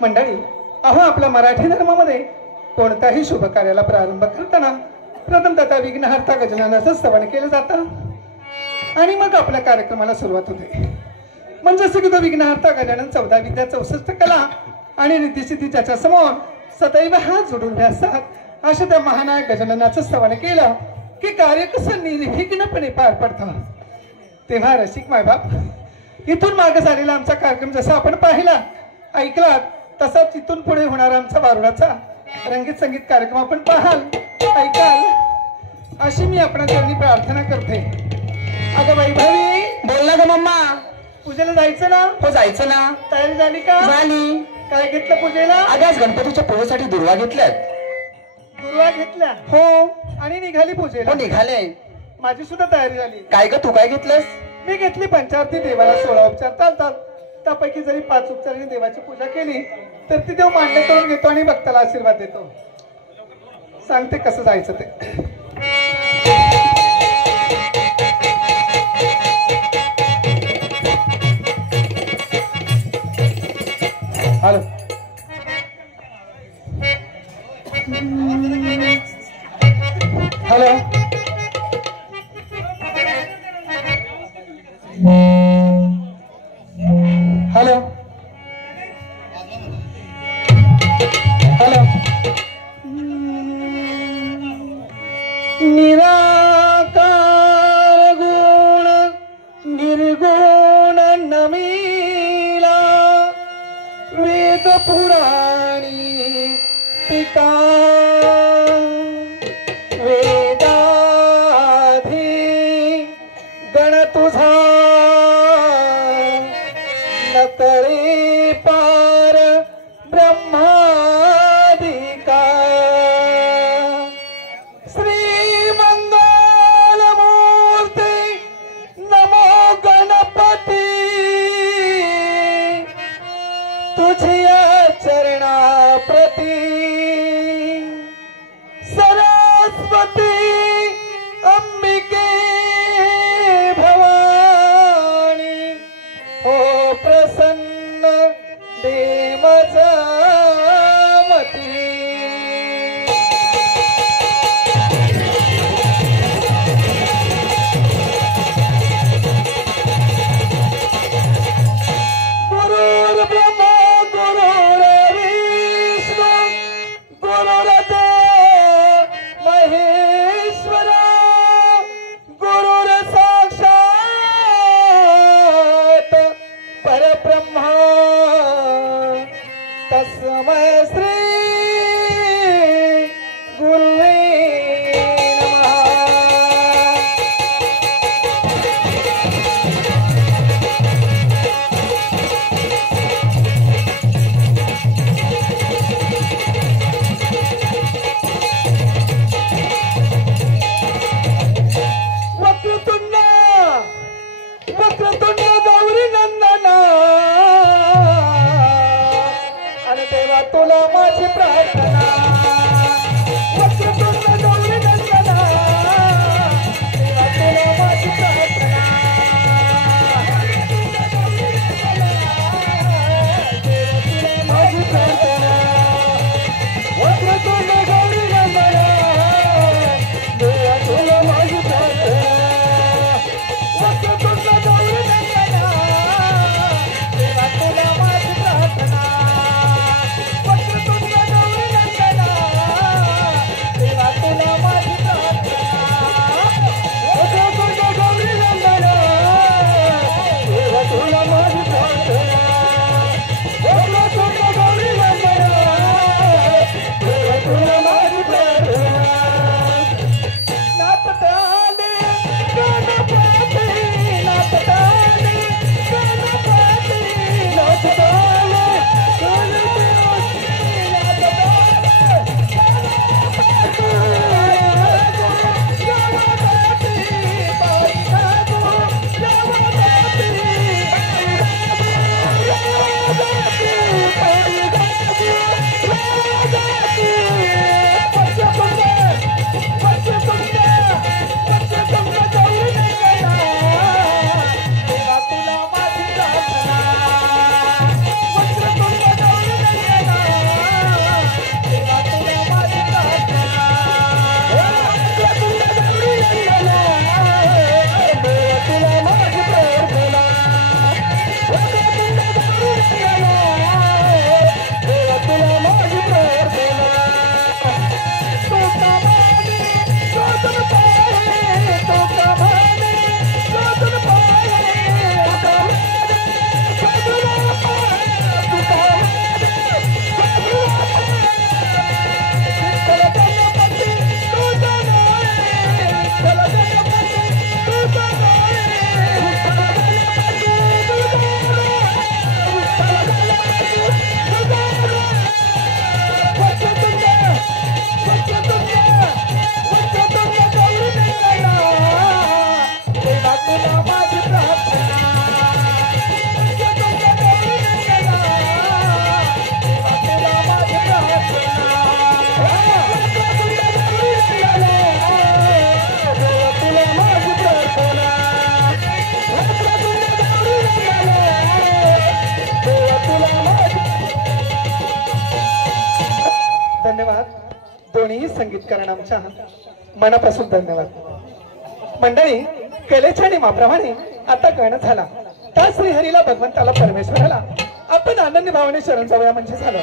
मंडळी, अहो आपल्या मराठी धर्मामध्ये कोणत्याही शुभ कार्याला प्रारंभ करताना प्रथमतः विघ्नहर्ता गजाननाचं स्तवन केलं जातं आणि मग आपल्या कार्यक्रमाला सुरुवात होते. म्हणजे सगळं विघ्नहर्ता गजानन 14 विद्या 64 कला आणि रीतिसिद्धी ज्याच्या समोर सदैव हात जोडून असतात, अशा त्या महानायक गजाननाचं स्तवन केलं की कार्य कसं निर्विघ्नपणे पार पडतं. तेव्हा रसिक मायबाप, इथून मागे झालेला आमचा कार्यक्रम जसा आपण पाहिला ऐकला तसाच इथून पुढे होणारा आमचा बारुडाचा रंगीत संगीत कार्यक्रम आपण पाहाल ऐकाल अशी मी आपणाची प्रार्थना करते. अगं वैभवी, बोल ना ग मम्मा. पूजेला जायचं ना? हो जायचं ना. तयारी झाली का? झाली. काय घेतलं पूजेला? आज गणपतीच्या पूजेसाठी दुर्वा घेतल्यात. दुर्वा घेतल्या? हो. आणि निघाली पूजेला? हो निघाले. माझी सुद्धा तयारी झाली. काय ग तू काय घेतलंस? मी घेतली पंचारती. देवाला 16 उपचार चालतात, त्यापैकी जरी 5 उपचारांनी देवाची पूजा केली तर ती देव मान्य करून घेतो आणि भक्ताला आशीर्वाद देतो. सांगते कसं जायचं ते. हॅलो हॅलो हॅलो हॅलो निराकार गुण निर्गुण नमीला वेद पुराणी पिता वेदाधी गण तुझा नकळे पार ब्रह्मादिका श्री मंगल मूर्ती नमो गणपती तुझ्या चरणा प्रती सरस्वती अंबिके भवानी हो प्रसन्न देवचा मती. गुरुर्ब्रह्मा गुरुर्विष्णू गुरुर्देव महेश्वरा गुरुर साक्षात परब्रह्मा तस्मै श्री गुरुवे नमः. वक्रतुंड वक्रतुंड गौरी नंदना आणि देवा तुला दोन्ही संगीतकारांना आमच्या मनापासून धन्यवाद. मंडळी, कलेच्या नियमाप्रमाणे आता गाणं झाला. त्या श्रीहरीला, भगवंताला, परमेश्वराला आपण आनंदी भावाने शरण जाऊया म्हणजे झालं.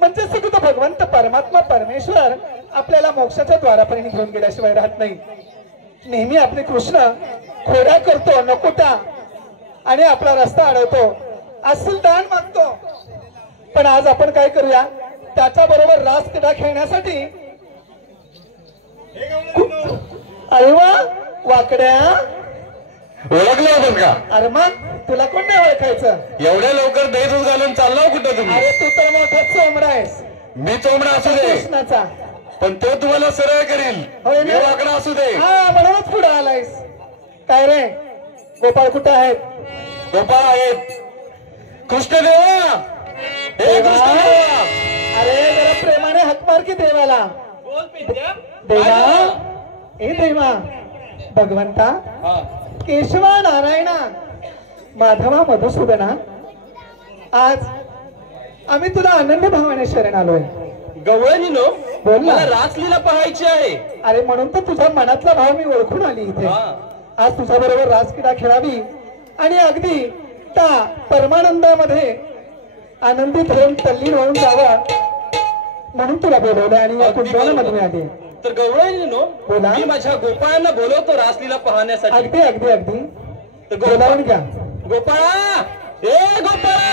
म्हणजे सुद्धा भगवंत परमात्मा परमेश्वर आपल्याला मोक्षाच्या द्वारापर्यंत घेऊन गेल्याशिवाय राहत नाही. नेहमी आपले कृष्ण खोड्या करतो, नकोटा आणि आपला रस्ता अडवतो, असेल दान मागतो. पण आज आपण काय करूया, त्याच्या बरोबर रास क्रीडा खेळण्यासाठी अरे वा वाकड्या ओळखलं होतं का? अरे मग तुला कोण नाही ओळखायचं? एवढ्या लवकर दही दूध घालून चालला कुठं तुम्ही? अरे तू तर मोठा चोमडा आहेस. मी चोमडा असू दे, कृष्णाचा. पण तो तुम्हाला सरळ करेल. होय मी ना? वाकडा असू दे. हा म्हणूनच पुढे आलायस. काय रे गोपाळ कुठे आहेत? गोपाळ आहेत. कृष्णदेवा, हे कृष्णदेवा. अरे जरा प्रेमाने हाक मार की देवाला. देवा, ए देवा, भगवंता, केशवा, नारायणा, माधवा, मधुसूदना, आज आम्ही तुला आनंदी भावाने शरण आलोय. गवळणीनो, बोल ना. मला रासलीला पाहायची आहे. अरे म्हणून तर तुझ्या मनातला भाव मी ओळखून आली इथे. आज तुझ्या बरोबर रासक्रीडा खेळावी आणि अगदी त्या परमानंदामध्ये आनंदित होऊन तल्लीन होऊन जावं म्हणून तुला बोलवलं आणि या कुंडलामध्ये मी आली. तर गवळणीनो, बोला. मी माझ्या गोपाळांना बोलवतो रासलीला पाहण्यासाठी. अगदी अगदी अगदी तर बोलावून घ्या. गोपाळा, ए गोपाळा.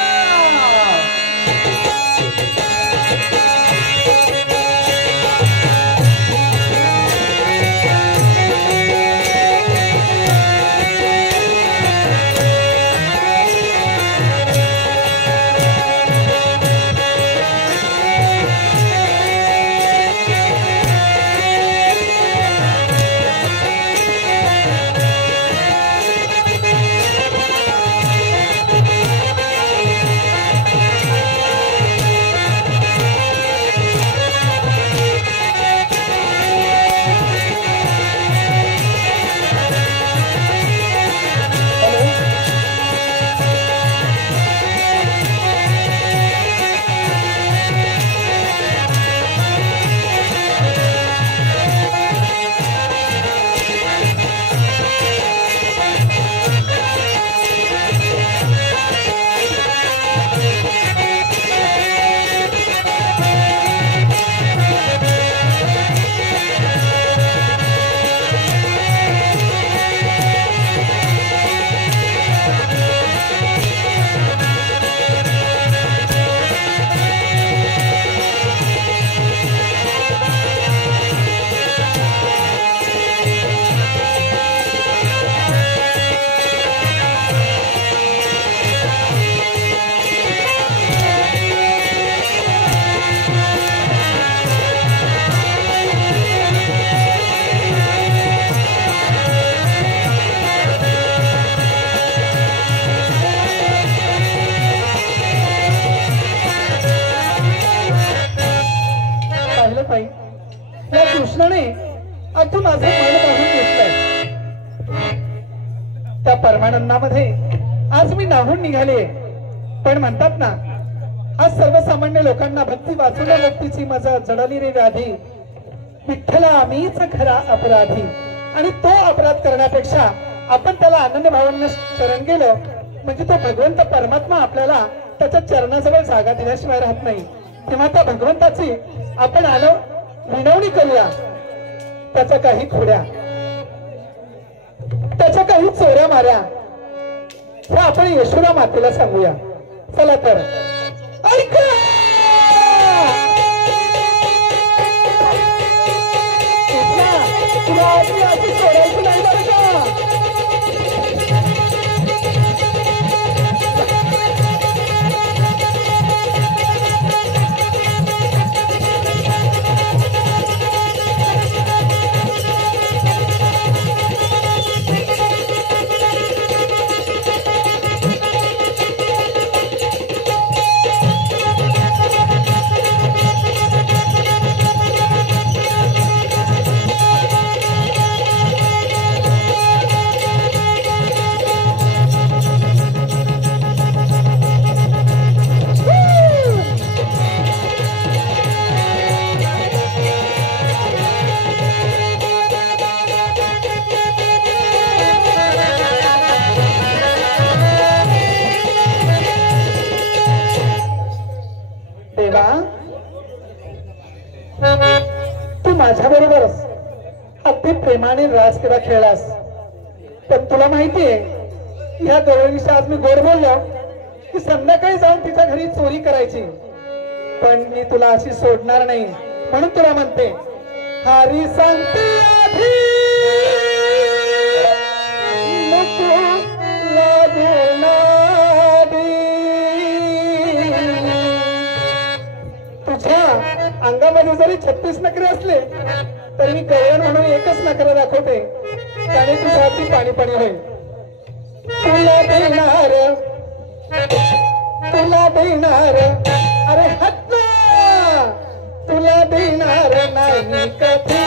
त्या कृष्णाने अगदी माझं मन बांधून घेतलंय. त्या परमानंदामध्ये आज मी नाहून निघाले. पण म्हणतात ना, आज सर्वसामान्य लोकांना भक्ती वाचून मुक्तीची मजा जडली रे व्याधी. विठ्ठला आम्हीच खरा अपराधी. आणि तो अपराध करण्यापेक्षा आपण त्याला आनंद भावांना शरण गेलो म्हणजे तो भगवंत परमात्मा आपल्याला त्याच्या चरणाजवळ जागा दिल्याशिवाय राहत नाही. तेव्हा त्या भगवंताची आपण आलो विनवणी करूया. त्याच्या काही खोड्या, त्याच्या काही चोऱ्या माऱ्या हे आपण यशोदा मातेला सांगूया. चला तर ऐका. तुला अशी सोडायची नाही बरं का. आणि राजक्रीडा खेळलास, पण तुला माहितीये ह्या गवळणीशी आज मी गोड बोललो की संध्याकाळी जाऊन तिच्या घरी चोरी करायची, पण मी तुला अशी सोडणार नाही. म्हणून तुला म्हणते हरी सांगते आधी नको लागू नादी. तुझ्या अंगामध्ये जरी 36 नखरे असले तर मी गवळण म्हणून एकच नखरा दाखवते, त्याने तुझ्या हाती पाणी पाणी होईल. तुला देणार अरे हट्ट तुला देणार नाही कधी,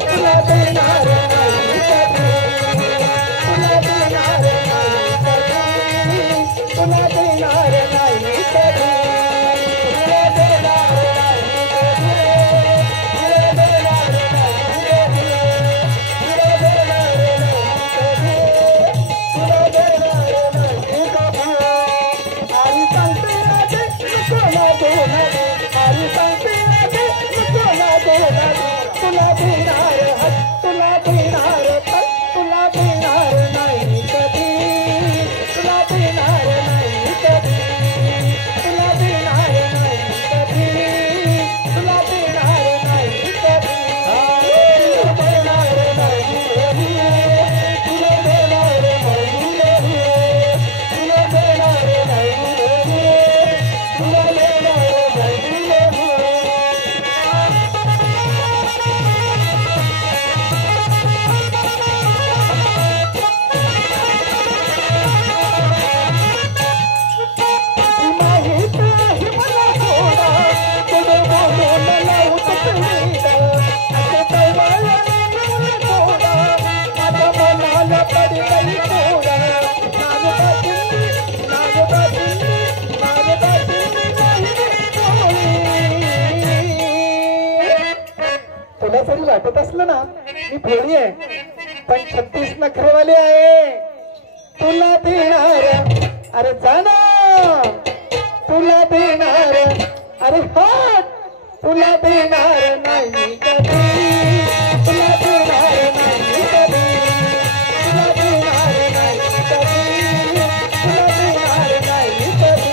तुला देणार नाही कधी, तुला देणार नाही कधी, तुला देणार नाही कधी, तुला देणार नाही कधी, तुला देणार नाही कधी, तुला देणार नाही कधी, तुला देणार नाही कधी. हरी सांगते आधी नको लागू नादी, हरी सांगते आधी नको लागू नादी. तुला देणार तुला देणार तुला देणार नाही कधी, तुला देणार नाही कधी, तुला देणार नाही कधी, तुला देणार नाही कधी, तुला देणार नाही कधी, तुला देणार नाही कधी, तुला देणार नाही कधी, तुला देणार नाही कधी. माहित आहे मला थोडा तुझं बोलून लावू तुकडीला, असं काय वळण थोडा माझ्या मनाला पडलंय थोडा. नागबाजी तुला जरी वाटत असलं ना मी भोळी आहे, पण 36 नखरेवाली आहे. तुला देणार अरे जाना, तुला देणार अरे हात, तुला देणार नाही कधी, तुला देणार नाही कधी, तुला देणार नाही कधी, तुला देणार नाही कधी,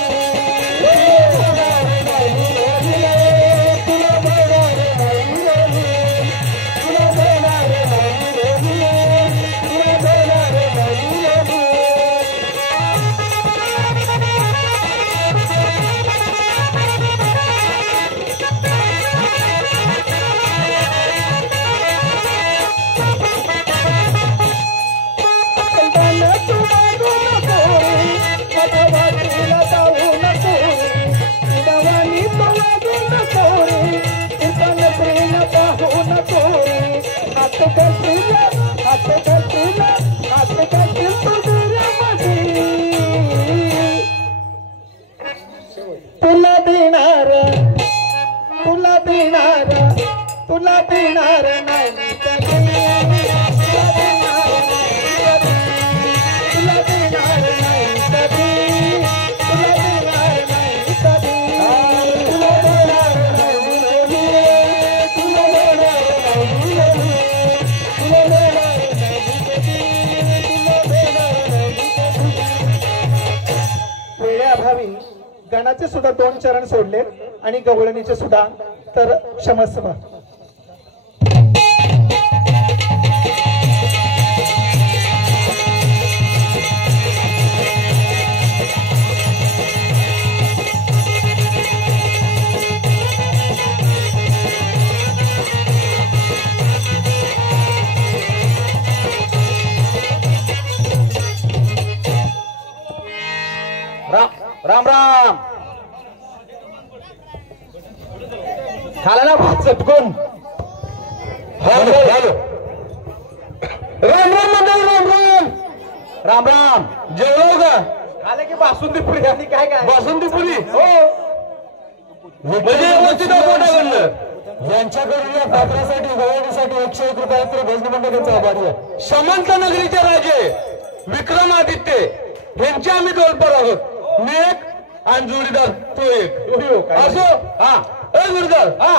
तुला देणार नाही कधी, तुला देणार नाही कधी, तुला देणार नाही कधी, तुला देणार नाही कधी. तुला देणार तुला देणार तुला देणार नाही कधी, तुला देणार नाही कधी, तुला देणार नाही कधी, तुला देणार नाही कधी, तुला देणार नाही कधी, तुला देणार नाही कधी, तुला देणार नाही कधी, तुला देणार नाही कधी. वेळेअभावी गणाचे सुद्धा 2 चरण सोडले आणि गवळणीचे सुद्धा, तर क्षमस्व. राम राम. झाला ना भात चटकून. Hello hello. राम राम मंडळ, राम राम. राम राम. जेवलो का? आले की बासुंदी पुरी आणि काय काय बासुंदी पुरी. हो म्हणजे व्यवस्थित पोटाकडनं. यांच्याकडून या पात्रासाठी गवळणीसाठी 101 रुपयाचं भजनी मंडळाचा आभारी आहे. समंत नगरीचे राजे विक्रमादित्य यांचे आम्ही डोलपर आहोत. मी एक आणि जोडीदार तो एक. असो. हा जोडीदार. हा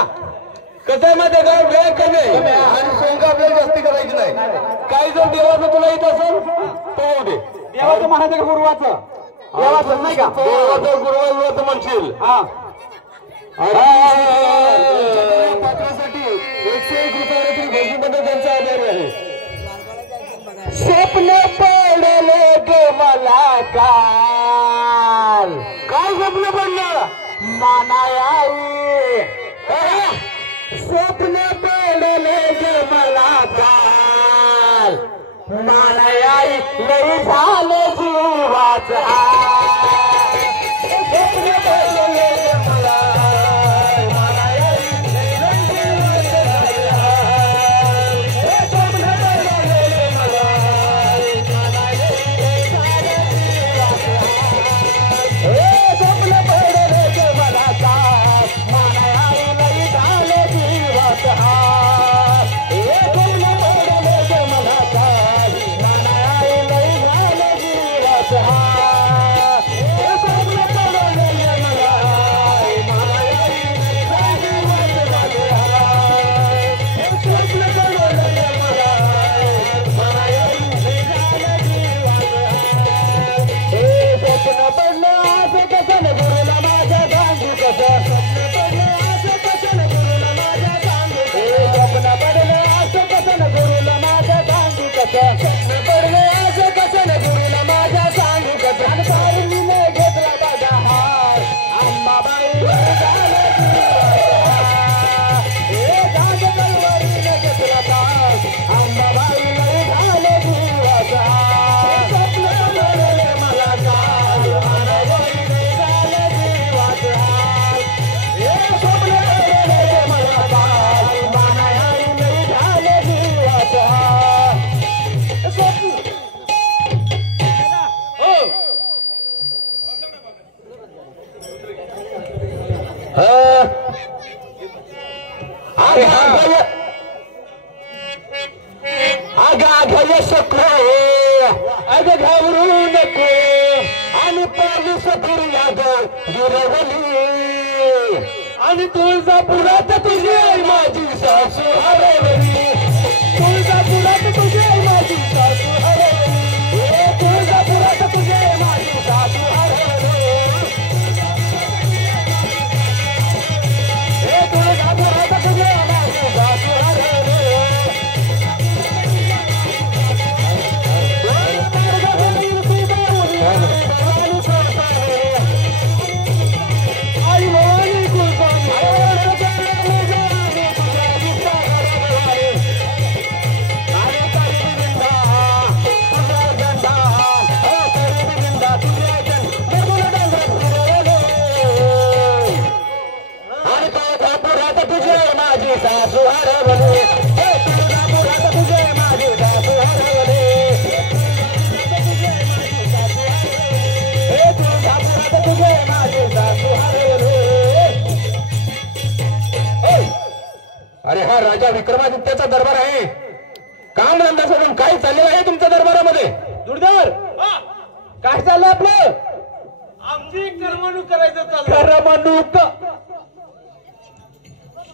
कसं आहे माहिती का वेळ कमी आहे आणि शंका आपल्याला जास्ती करायची नाही. काही जर देवाचं तुला येत असेल तो होऊ दे. देवाचं म्हणायचं का गुरुवाचं? देवाचं नाही का? देवाचं गुरुवाचं म्हणशील. हा पात्रासाठी 101 रुपये घोषणेबद्दल त्यांचा आभार आहे. स्वप्न पडले गे मला काल, काय स्वप्न पडलं? मानाई स्वप्न पडले गे मला काल, मानाई लई झालं जीवाचा स्वप्न पडले गे मला अग घाबरू नको आणि पाऊस फिरल्याग गिरवली आणि तुळजापुरात तुझी आई माझी सासू हरवली, तुळजापुरात तुझी आई माझी सासू हरवली, तुळजापुरात तुझी आई माझी सासू हरवली, तुळजापुरात तुझी आई माझी सासू हरवली. सासू हरवले, तुळजापुरात तुझे माझी सासू हरवले, तुळजापुरात तुझे माझी सासू हरवले. अरे हा राजा विक्रमादित्याचा दरबार आहे. काम धंदा सोडून काय चाललेलं आहे तुमच्या दरबारामध्ये? दुर्धर काय चाललं आपलं? आमची करमणूक करायचं चाललं. करमणूक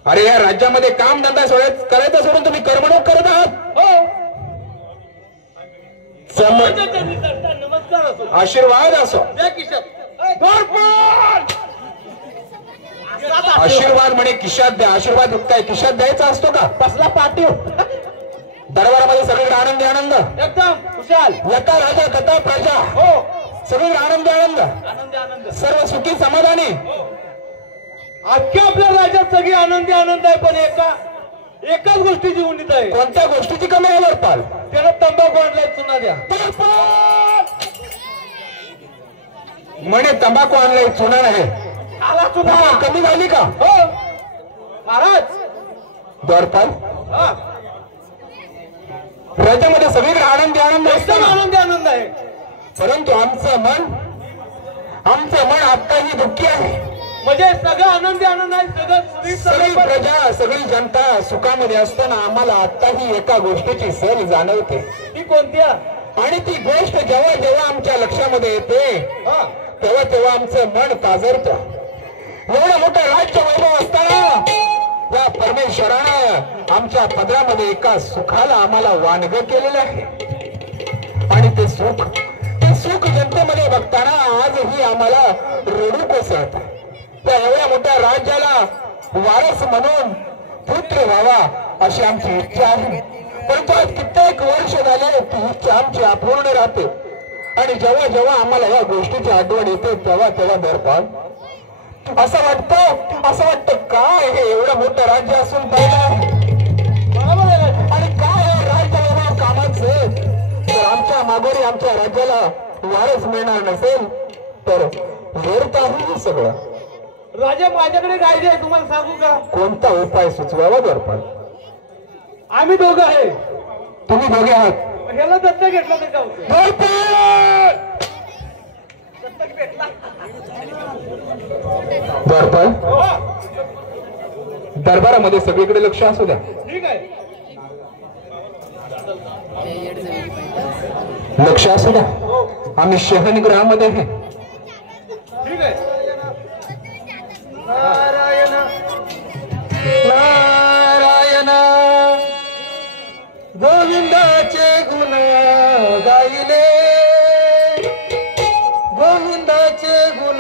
अरे या राज्यामध्ये काम धंदा करायचा सोडून तुम्ही करमणूक करत आहात. नमस्कार असो, आशीर्वाद असो. द्या खिशात. आशीर्वाद म्हणे खिशात द्या. आशीर्वाद काय खिशात द्यायचा असतो का? कसला पाटीव दरबारामध्ये सगळीकडे आनंदी आनंद, एकदम खुशाल. यथा राजा तथा प्रजा, हो, सगळीकडे आनंदी आनंद, आनंदी आनंद. सर्व सुखी समाधानी. अख्ख्या आपल्या राज्यात सगळी आनंदी आनंद आहे, पण एकाच गोष्टीची उंडीत आहे. कोणत्या गोष्टीची कमी आहे वरपाल? त्याला तंबाखू आणलाय, चुना द्या. म्हणे तंबाखू आणलाय, चुना नाही. आला चुना. कमी झाली का? हो महाराज. द्वारपाल, हा, राज्यामध्ये सगळीकडे आनंदी आनंद असतो, एकदम आनंदी आनंद आहे. परंतु आमचं मन आत्ताही दुःखी आहे. म्हणजे सगळं आनंदी आनंद आहे, सगळी सगळं प्रजा, सगळी जनता सुखामध्ये असताना आम्हाला आत्ताही एका गोष्टीची सल जाणवते. ती कोणत्या? आणि ती गोष्ट जेव्हा जेव्हा आमच्या लक्षामध्ये येते हा, तेव्हा तेव्हा आमचं मन काजरतं. एवढं मोठं राज्य वैभव असताना या परमेश्वरानं आमच्या पदरामध्ये एका सुखाला आम्हाला वानग केलेलं आहे आणि ते सुख जनतेमध्ये बघताना आजही आम्हाला रडू कोसळत. त्या एवढ्या मोठ्या राज्याला वारस म्हणून पुत्र व्हावा अशी आमची इच्छा आहे. परंतु आज कित्येक वर्ष झाले ती इच्छा आमची अपूर्ण राहते आणि जेव्हा जेव्हा आम्हाला या गोष्टीची आठवण येते तेव्हा बरपाल असं वाटतं काय हे एवढं मोठं राज्य असून पाहिलं आणि काय हे राज्य वैभव कामाचं. तर आमच्या मागोरी आमच्या राज्याला वारस मिळणार नसेल तर व्यर्थ आहे सगळं. राजा माझ्याकडे कायदे आहे, तुम्हाला सांगू का? कोणता उपाय सुचवावा बरपाल? आम्ही दोघं आहे. तुम्ही दोघे आहात. ह्याला दत्तक घेतलं तर जाऊ. दत्तक भेटला. बरपाल दरबारामध्ये सगळीकडे लक्ष असू द्या. ठीक आहे. लक्ष असू द्या. आम्ही शहनगृहामध्ये आहे. ठीक आहे. नारायण नारायण गोविंदाचे गुण गायले, गोविंदाचे गुण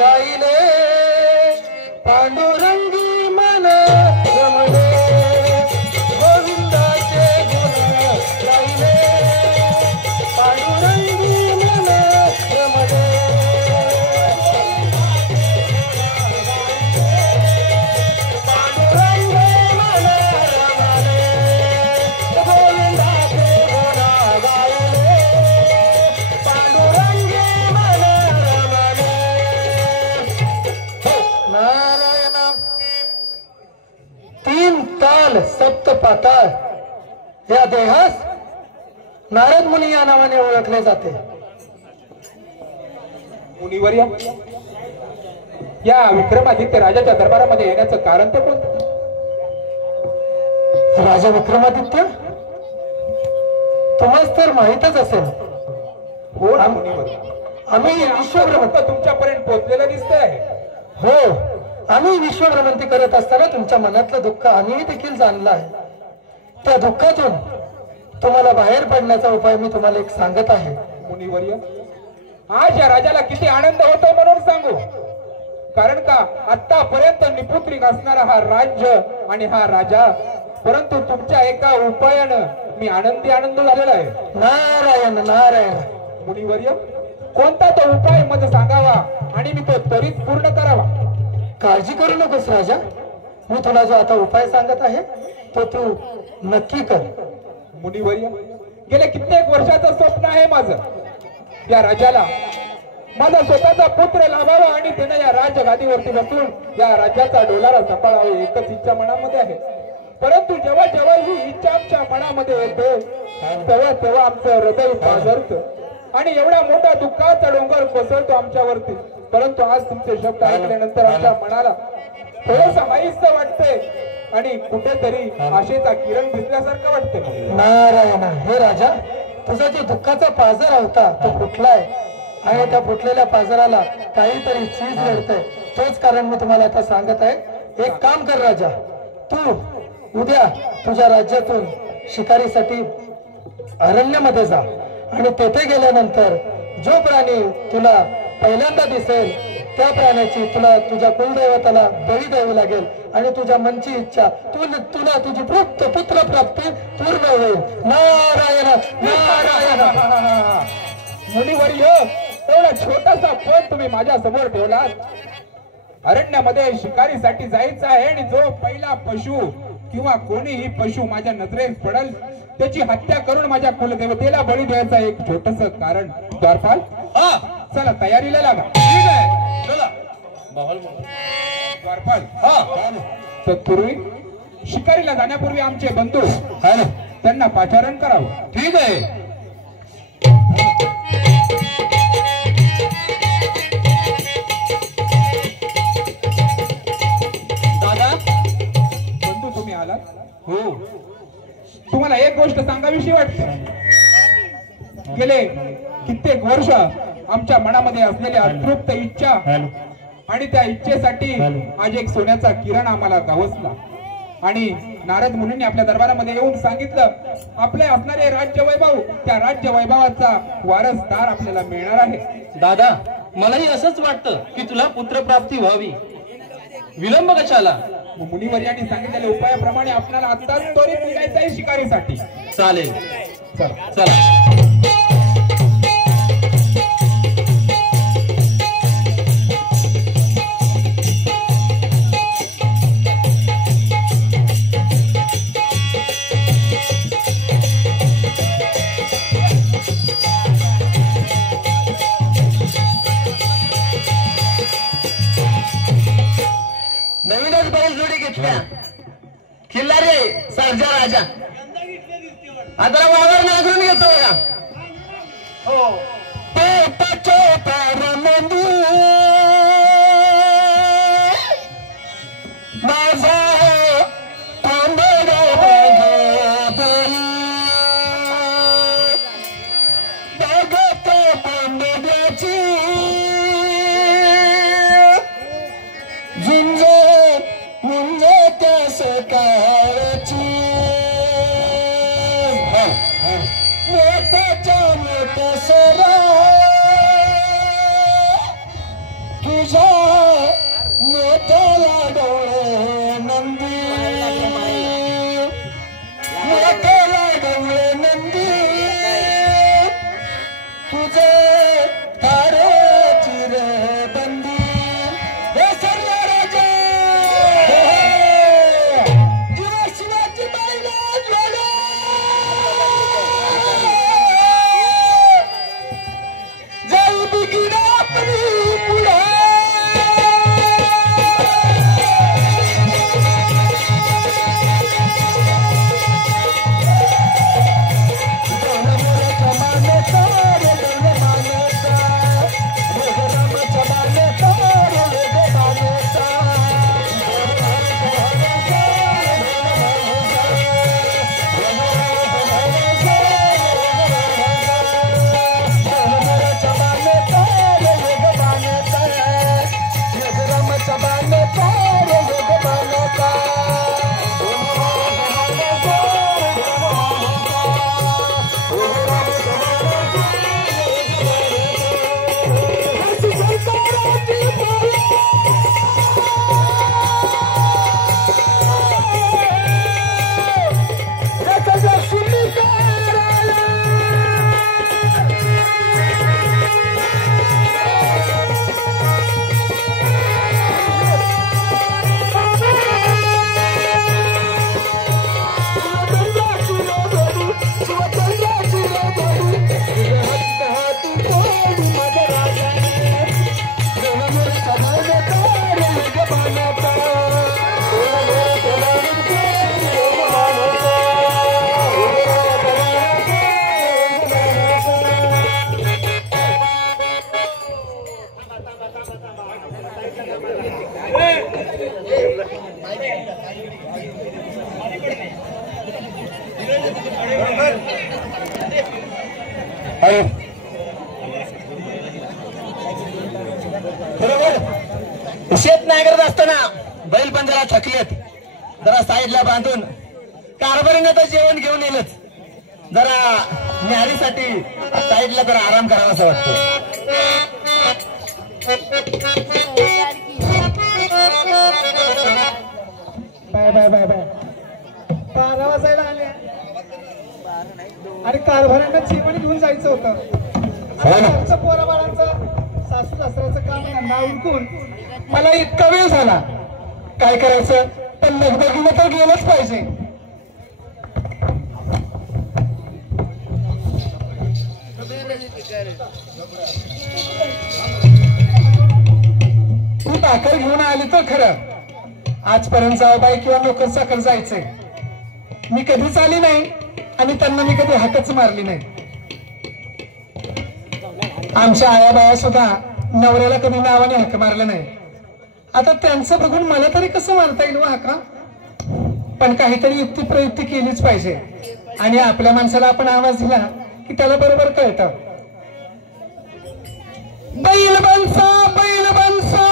गायले, पांडुरंगी मन रमले, गोविंदाचे गुण गायले, पांडुरंगी मन रमले. सप्त पाताळ या देहास नारद मुनी या नावाने ओळखले जाते. मुनिवर्य या विक्रमादित्य राजाच्या दरबारामध्ये येण्याचं कारण ते कोणतं? राजा विक्रमादित्य तुम्हाला तर माहीतच असेल. हो ना मुनिवर्य, आम्ही विश्वभ्रमंत तुमच्यापर्यंत पोहोचलेलं दिसतंय. हो, आम्ही विश्वभ्रमंती करत असताना तुमच्या मनातलं दुःख आम्ही देखील जाणलं आहे. त्या दुःखातून तुम्हाला बाहेर पडण्याचा उपाय मी तुम्हाला एक सांगत आहे. मुनिवर्य आज या राजाला किती आनंद होतो म्हणून सांगू. कारण का आतापर्यंत निपुत्रिक असणारा हा राज्य आणि हा राजा, परंतु तुमच्या एका उपायानं मी आनंद झालेला आहे. नारायण नारायण. मुनिवर्य कोणता तो उपाय मला सांगावा आणि मी तो त्वरित पूर्ण करावा. काळजी करू नकोस राजा, मी तुला जो आता उपाय सांगत आहे तो तू नक्की कर. मुनिवर्य गेल्या कित्येक वर्षाचं स्वप्न आहे माझं. या राजाला माझा स्वतःचा पुत्र लाभावा आणि त्याने या राजगादीवरती बसून या राज्याचा डोलारा सांभाळावा एकच इच्छा मनामध्ये आहे. परंतु जेव्हा जेव्हा ही इच्छा आमच्या मनामध्ये येते तेव्हा आमचं हृदय पाजरतं आणि एवढा मोठा दुःखाचा डोंगर कोसळतो आमच्यावरती. परंतु आज तुमचे शब्द ऐकल्यानंतर आमच्या मनाला थोडंसं हाईसं वाटतंय आणि कुठेतरी आशेचा किरण दिसल्यासारखं वाटतंय. नारायण हे राजा, तुझा जो दुःखाचा पाझर होता तो फुटलाय आणि त्या फुटलेल्या पाझराला काहीतरी चीज रडतंय. तोच कारण मी तुम्हाला आता सांगत आहे. एक काम कर राजा, तू उद्या तुझ्या राज्यातून शिकारीसाठी अरण्यामध्ये जा आणि तेथे गेल्यानंतर जो प्राणी तुला पहिल्यांदा दिसेल त्या प्राण्याची तुला तुझ्या कुलदैवताला बळी द्यावी लागेल आणि तुझ्या मनची इच्छा तुला तुझी पुत्र प्राप्ती पूर्ण होईल. नारायण नारायण. मुनिवर्य एवढा छोटासा फोन तुम्ही माझ्या समोर ठेवलात. अरण्यामध्ये शिकारीसाठी जायचं आहे आणि जो पहिला पशु किंवा कोणीही पशु माझ्या नजरेस पडल त्याची हत्या करून माझ्या कुलदेवतेला बळी द्यायचं एक छोटस कारण. द्वारपाल चला तयारीला लागा. ठीक आहे चला. द्वारपाल तत्पूर्वी शिकारीला जाण्यापूर्वी आमचे बंधू त्यांना पाचारण करावं. ठीक आहे. दादा बंधू तुम्ही आलात. हो, तुम्हाला एक गोष्ट सांगावीशी वाटते. गेले कित्येक वर्ष आमच्या मनामध्ये असलेली अतृप्त इच्छा आणि त्या इच्छेसाठी आज एक सोन्याचा किरण आम्हाला गवसला आणि नारद मुनींनी आपल्या दरबारामध्ये येऊन सांगितलं आपले असणारे राज्य वैभव त्या राज्य वैभवाचा वारसदार आपल्याला मिळणार आहे. दादा मलाही असंच वाटतं की तुला पुत्रप्राप्ती व्हावी, विलंब कशाला? मुनिवर्यांनी सांगितलेल्या उपायाप्रमाणे आपल्याला आता त्वरित निघायचं आहे शिकारीसाठी. चालेल, चला चला. नवीनच बैलजोडी घेतल्या खिल्लारे सर्जा राजा. आता वावर नागरून घेतो बघा. हो माझा बरोबर शेत नाही करत असताना बैल पण जरा थकलेत, जरा साईडला बांधून कारभारीने तर जेवण घेऊन येलच, जरा न्याहारीसाठी साईडला जरा आराम करावा असं वाटतं. बाय बाय बाय बाय 12 वाजायला आले आणि कारभाऱ्यांना जेवण घेऊन जायचं होतं. पोरा बाळांचं सासू सासऱ्याचं काम धंदा उरकून मला इतका वेळ झाला. काय करायचं, पण लगबगीनं तर गेलंच पाहिजे. तू भाकर घेऊन आली तर खरं, आजपर्यंत जाऊबाई किंवा नोकर चाकर जायचंय मी कधीच आली नाही आणि त्यांना मी कधी हाकच मारली नाही. आमच्या आया बाया सुद्धा नवऱ्याला कधी नावाने हाक मारलं नाही. आता त्यांचं बघून मला तरी कसं मारता येईल हाका? पण काहीतरी युक्ती प्रयुक्ती केलीच पाहिजे आणि आपल्या माणसाला आपण आवाज दिला की त्याला बरोबर कळतं. बैल बनसा बैल बनसा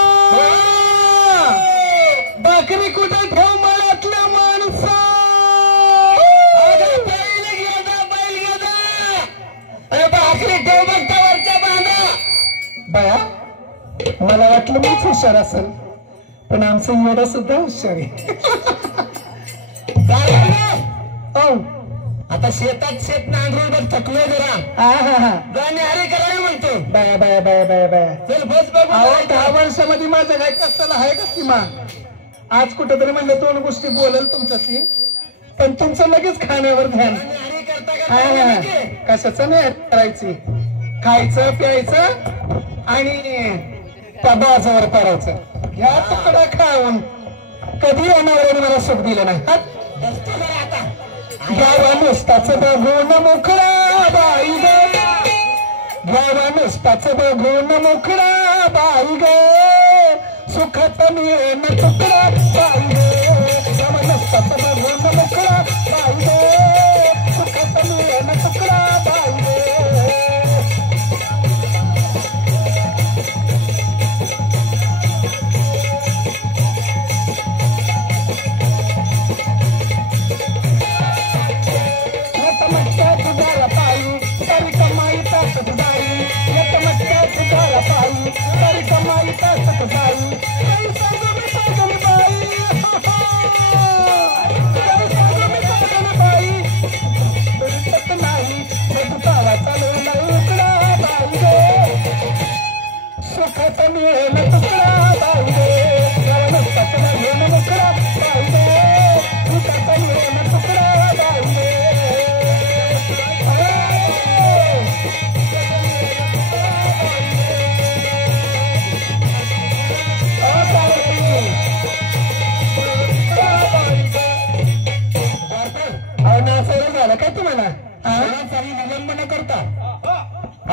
मला वाटलं मीच हुशार असेल, पण आमचं येडं सुद्धा हुशार आहे. हो, आता शेतात शेत नांगरून थकलोय जरा. जाणे अरे करावे म्हणतो. बाया बाया बाया बाया बाया चल बस बघ. 10 वर्षामध्ये माझं काय कष्टाला आहे का सीमा? आज कुठेतरी म्हणलं 2 गोष्टी बोलल तुमच्याशी, पण तुमचं लगेच खाण्यावर ध्यान. कशाचं नाही करायची, खायचं प्यायचं आणि त्या बाजावर पडायचं. ह्या तुकडा खाऊन कधी येणार मला सुख दिलं नाही. गावा नुसताच बघून मोकळा बाई ग, गावा नुसताच बघून मोकळा बाई ग, सुखात मिळेन तुकडा बाई ग, गावा नुसताच बघून मोकळा बाई ग, सुखात मिळेन तुकडा बाई ग.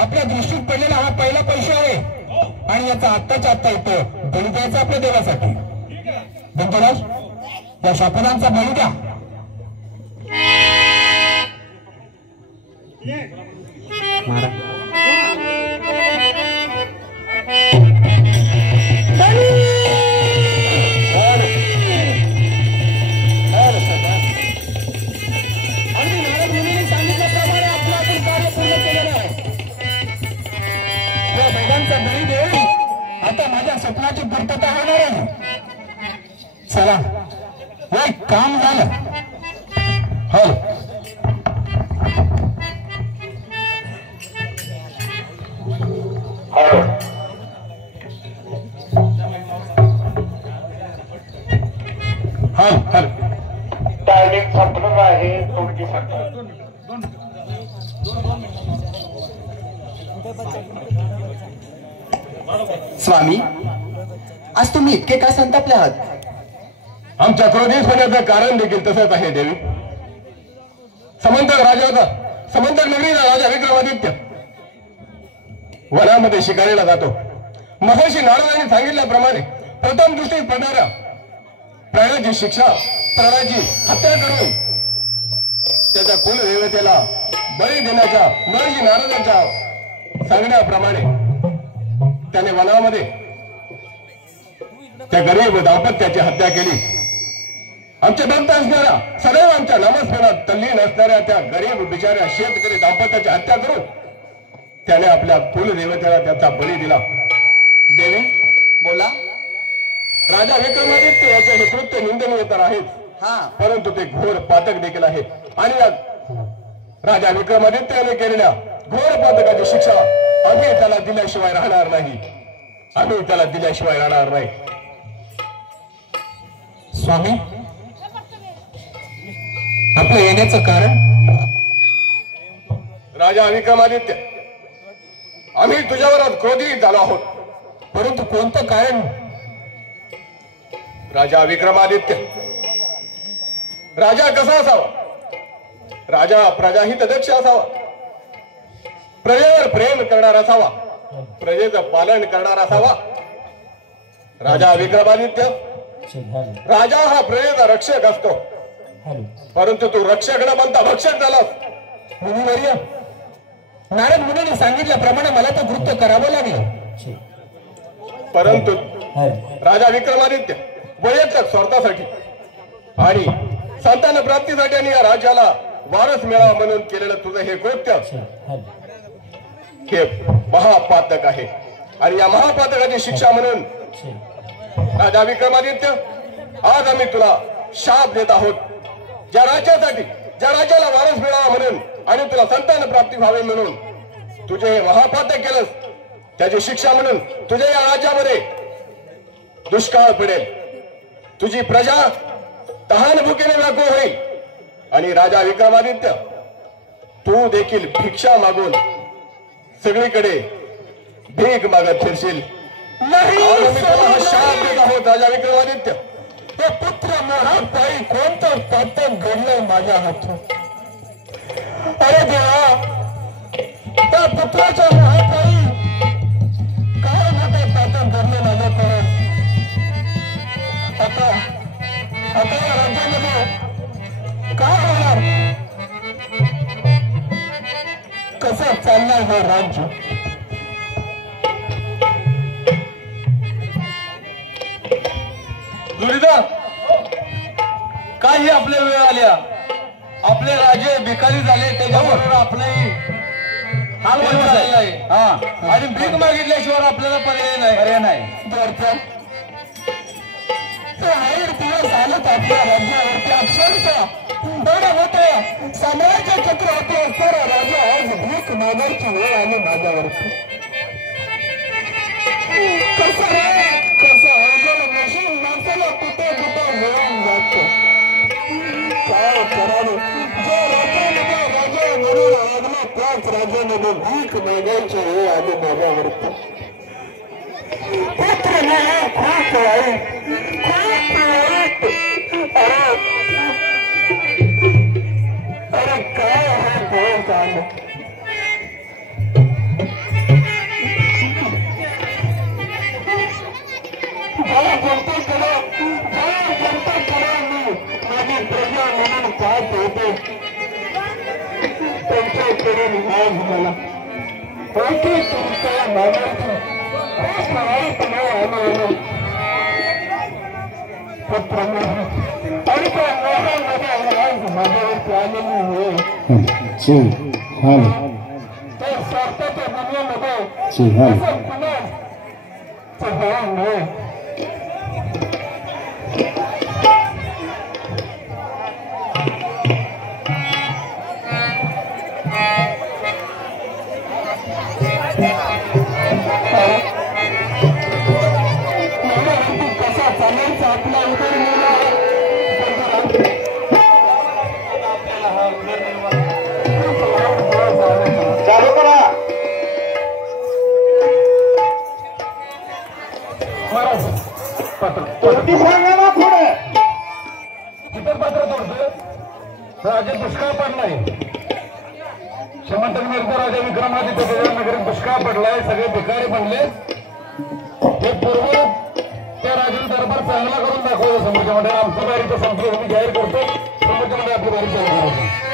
आपल्या दृष्टीत पडलेला हा पहिला पैसा आहे आणि याचा आत्ताच्या आत्ता येतो बळी द्यायचा आपल्या देवासाठी. धनराज या शापनांचा बळी द्या. आता माझ्या स्वप्नाची पूर्तता होणार आहे. चला एक काम झालं. हो टायमिंग संपलं आहे. तुमची स्वामी, आज तुम्ही इतके का संतापले आहात? आमच्या क्रोधित होण्याचं कारण देखील तसंच आहे देवी. समंतक नगरीचा राजा विक्रमादित्य वनामध्ये शिकारीला जातो. महर्षी नारदांनी सांगितल्याप्रमाणे प्रथम दृष्टीत पडणाऱ्या प्राण्याची शिक्षा, प्राण्याची हत्या करून त्याच्या कुलदेवतेला बळी देण्याच्या महर्षी नारदांच्या सांगण्याप्रमाणे त्याने वनामध्ये त्या गरीब दाम्पत्याची हत्या केली. आमचे भक्त असणाऱ्या, सदैव आमच्या नामस्मरणात तल्लीन असणाऱ्या त्या गरीब बिचाऱ्या शेतकरी दाम्पत्याची हत्या करून त्याने आपल्या कुलदेवतेला त्याचा बळी दिला. देवी बोला. राजा विक्रमादित्य याचे हे कृत्य निंदनीय तर आहेच, परंतु ते घोर पातक देखील आहे. आणि या राजा विक्रमादित्याने केलेल्या घोर पातकाची शिक्षा आम्ही त्याला दिल्याशिवाय राहणार नाही. आम्ही त्याला दिल्याशिवाय राहणार नाही. स्वामी, आपलं येण्याचं कारण? राजा विक्रमादित्य, आम्ही तुझ्यावर आज क्रोधित झालो आहोत. परंतु कोणतं कारण? राजा विक्रमादित्य, राजा कसा असावा? राजा प्रजाहित दक्ष असावा, प्रजेवर प्रेम करणारा असावा, प्रजेचं पालन करणारा असावा. राजा विक्रमादित्य, राजा हा प्रजेचा रक्षक असतो, परंतु तू रक्षक न बनता भक्षक झालास. मुनिवर्य, नारद मुनीने सांगितल्याप्रमाणे मला तर कृत्य करावं लागलं. परंतु राजा विक्रमादित्य वैयक्तिक स्वार्थासाठी आणि संतान प्राप्तीसाठी आणि या राज्याला वारस मिळावा म्हणून केलेलं तुझं हे कृत्य हे महापातक आहे. आणि या महापातकाची शिक्षा म्हणून राजा विक्रमादित्य आज आम्ही तुला शाप देत आहोत. ज्या राज्यासाठी, ज्या राज्याला वारस मिळावा म्हणून आणि तुला संतान प्राप्ती व्हावी म्हणून तुझे हे महापातक केलंस, त्याची शिक्षा म्हणून तुझ्या या राज्यामध्ये दुष्काळ पडेल. तुझी प्रजा तहान भुकेने व्याकुळ होईल आणि राजा विक्रमादित्य तू देखील भिक्षा मागून सगळीकडे भीक मागत फिरशील. शाप देत आहोत राजा विक्रमादित्य. ते पुत्र महापाई कोणतं पातक घडलंय माझ्या हातून. अरे देवा, त्या पुत्राच्या महापाई काय मोठे पातक घडले माझ्याकडे. आता या राज्यामध्ये काय होणार, कसं चालणार हे राज्य. दुर्धा काही आपल्या वेळ आल्या, आपले राजे भिकारी झाले, त्याच्याबरोबर आपलाही हाल झालेला आहे. हा, आणि भीक मागितल्याशिवाय आपल्याला पर्याय नाही. दिवस आलेत आपल्या राज्यावरती. अक्षरशः एवढं मोठं साम्राज्य चक्रवर्ती असणारा राजा आज भीक मागायची वेळ आली माझ्यावरती. कसं रे, कसं अवघड नशीब माणसाला कुठे मिळून जात. काय करावं, जो राज्यामध्ये राजा म्हणून वागला त्याच राज्यामध्ये भीक मागायची वेळ आली माझ्यावरती. पुत्र नाही, खूप वाईट, खूप वाईट. अरे काय हा दिवस आला. जनतेकडे मी माझी प्रजा म्हणून पाहत होते, त्यांच्याकडे आज मला होती तुमच्या मागायचं खूप वाईट नाही आलं. पुत्र आणि त्या मोहामध्ये आज माझ्यावरती आलेली होय. त्या स्वार्थाच्या दुनियेमध्ये असं कुणाच होय. कसा चालायचा आपला उदर चालू करा. कोणती सांगा ना पुढे तिथं पात्र तोडतं. राजा दुष्काळ पडलाय. श्रीमंत राजा विक्रमादित्य त्याच्या नगरीत दुष्काळ पडलाय. सगळे भिकारी बनले. हे पूर्व त्या राजाने दरबार चांगला करून दाखवलं समोरच्या मध्ये. आमची बारीचं संपली, जाहीर करतो समोरच्या मध्ये आपली बारी चालू करायची.